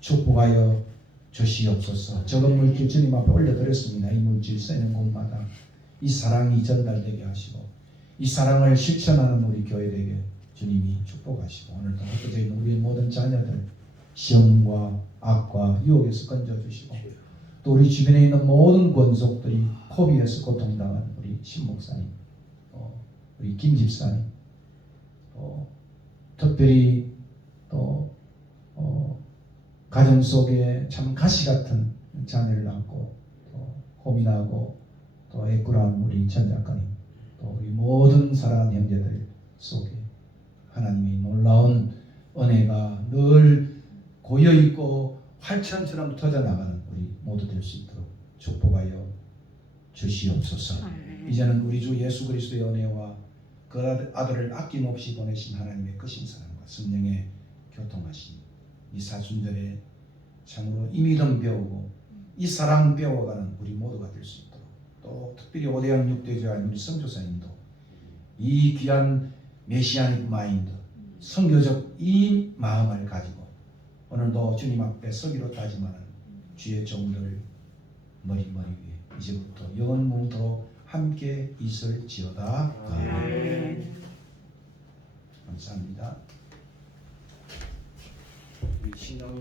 축복하여 주시옵소서. 적은 물질 주님 앞에 올려드렸습니다. 이 물질 쓰는 곳마다 이 사랑이 전달되게 하시고 이 사랑을 실천하는 우리 교회에게 주님이 축복하시고 오늘도 흩어져 있는 우리 모든 자녀들 시험과 악과 유혹에서 건져주시고 또 우리 주변에 있는 모든 권속들이 코비에서 고통당한 우리 신 목사님, 우리 김 집사님, 특별히 또 가정 속에 참 가시 같은 자녀를 낳고 또 고민하고 또 애꾸란 우리 전 작가님, 또 우리 모든 사랑하는 형제들 속에 하나님의 놀라운 은혜가 늘 고여있고 활천처럼 터져나가는 우리 모두 될 수 있도록 축복하여 주시옵소서. 이제는 우리 주 예수 그리스도의 은혜와 그 아들을 아낌없이 보내신 하나님의 크신 사랑과 성령의 교통하심 이 사순절에 참으로 이 믿음 배우고 이 사랑 배워가는 우리 모두가 될 수 있도록 또 특별히 오대양 육대교회 우리 선교사님도 이 귀한 메시아닉 마인드 선교적 이 마음을 가지고 오늘도 주님 앞에 서기로 다짐하는 주의 종들 머리 위에 이제부터 영원토록 함께 있을지어다. 아멘. 감사합니다. 우리 신앙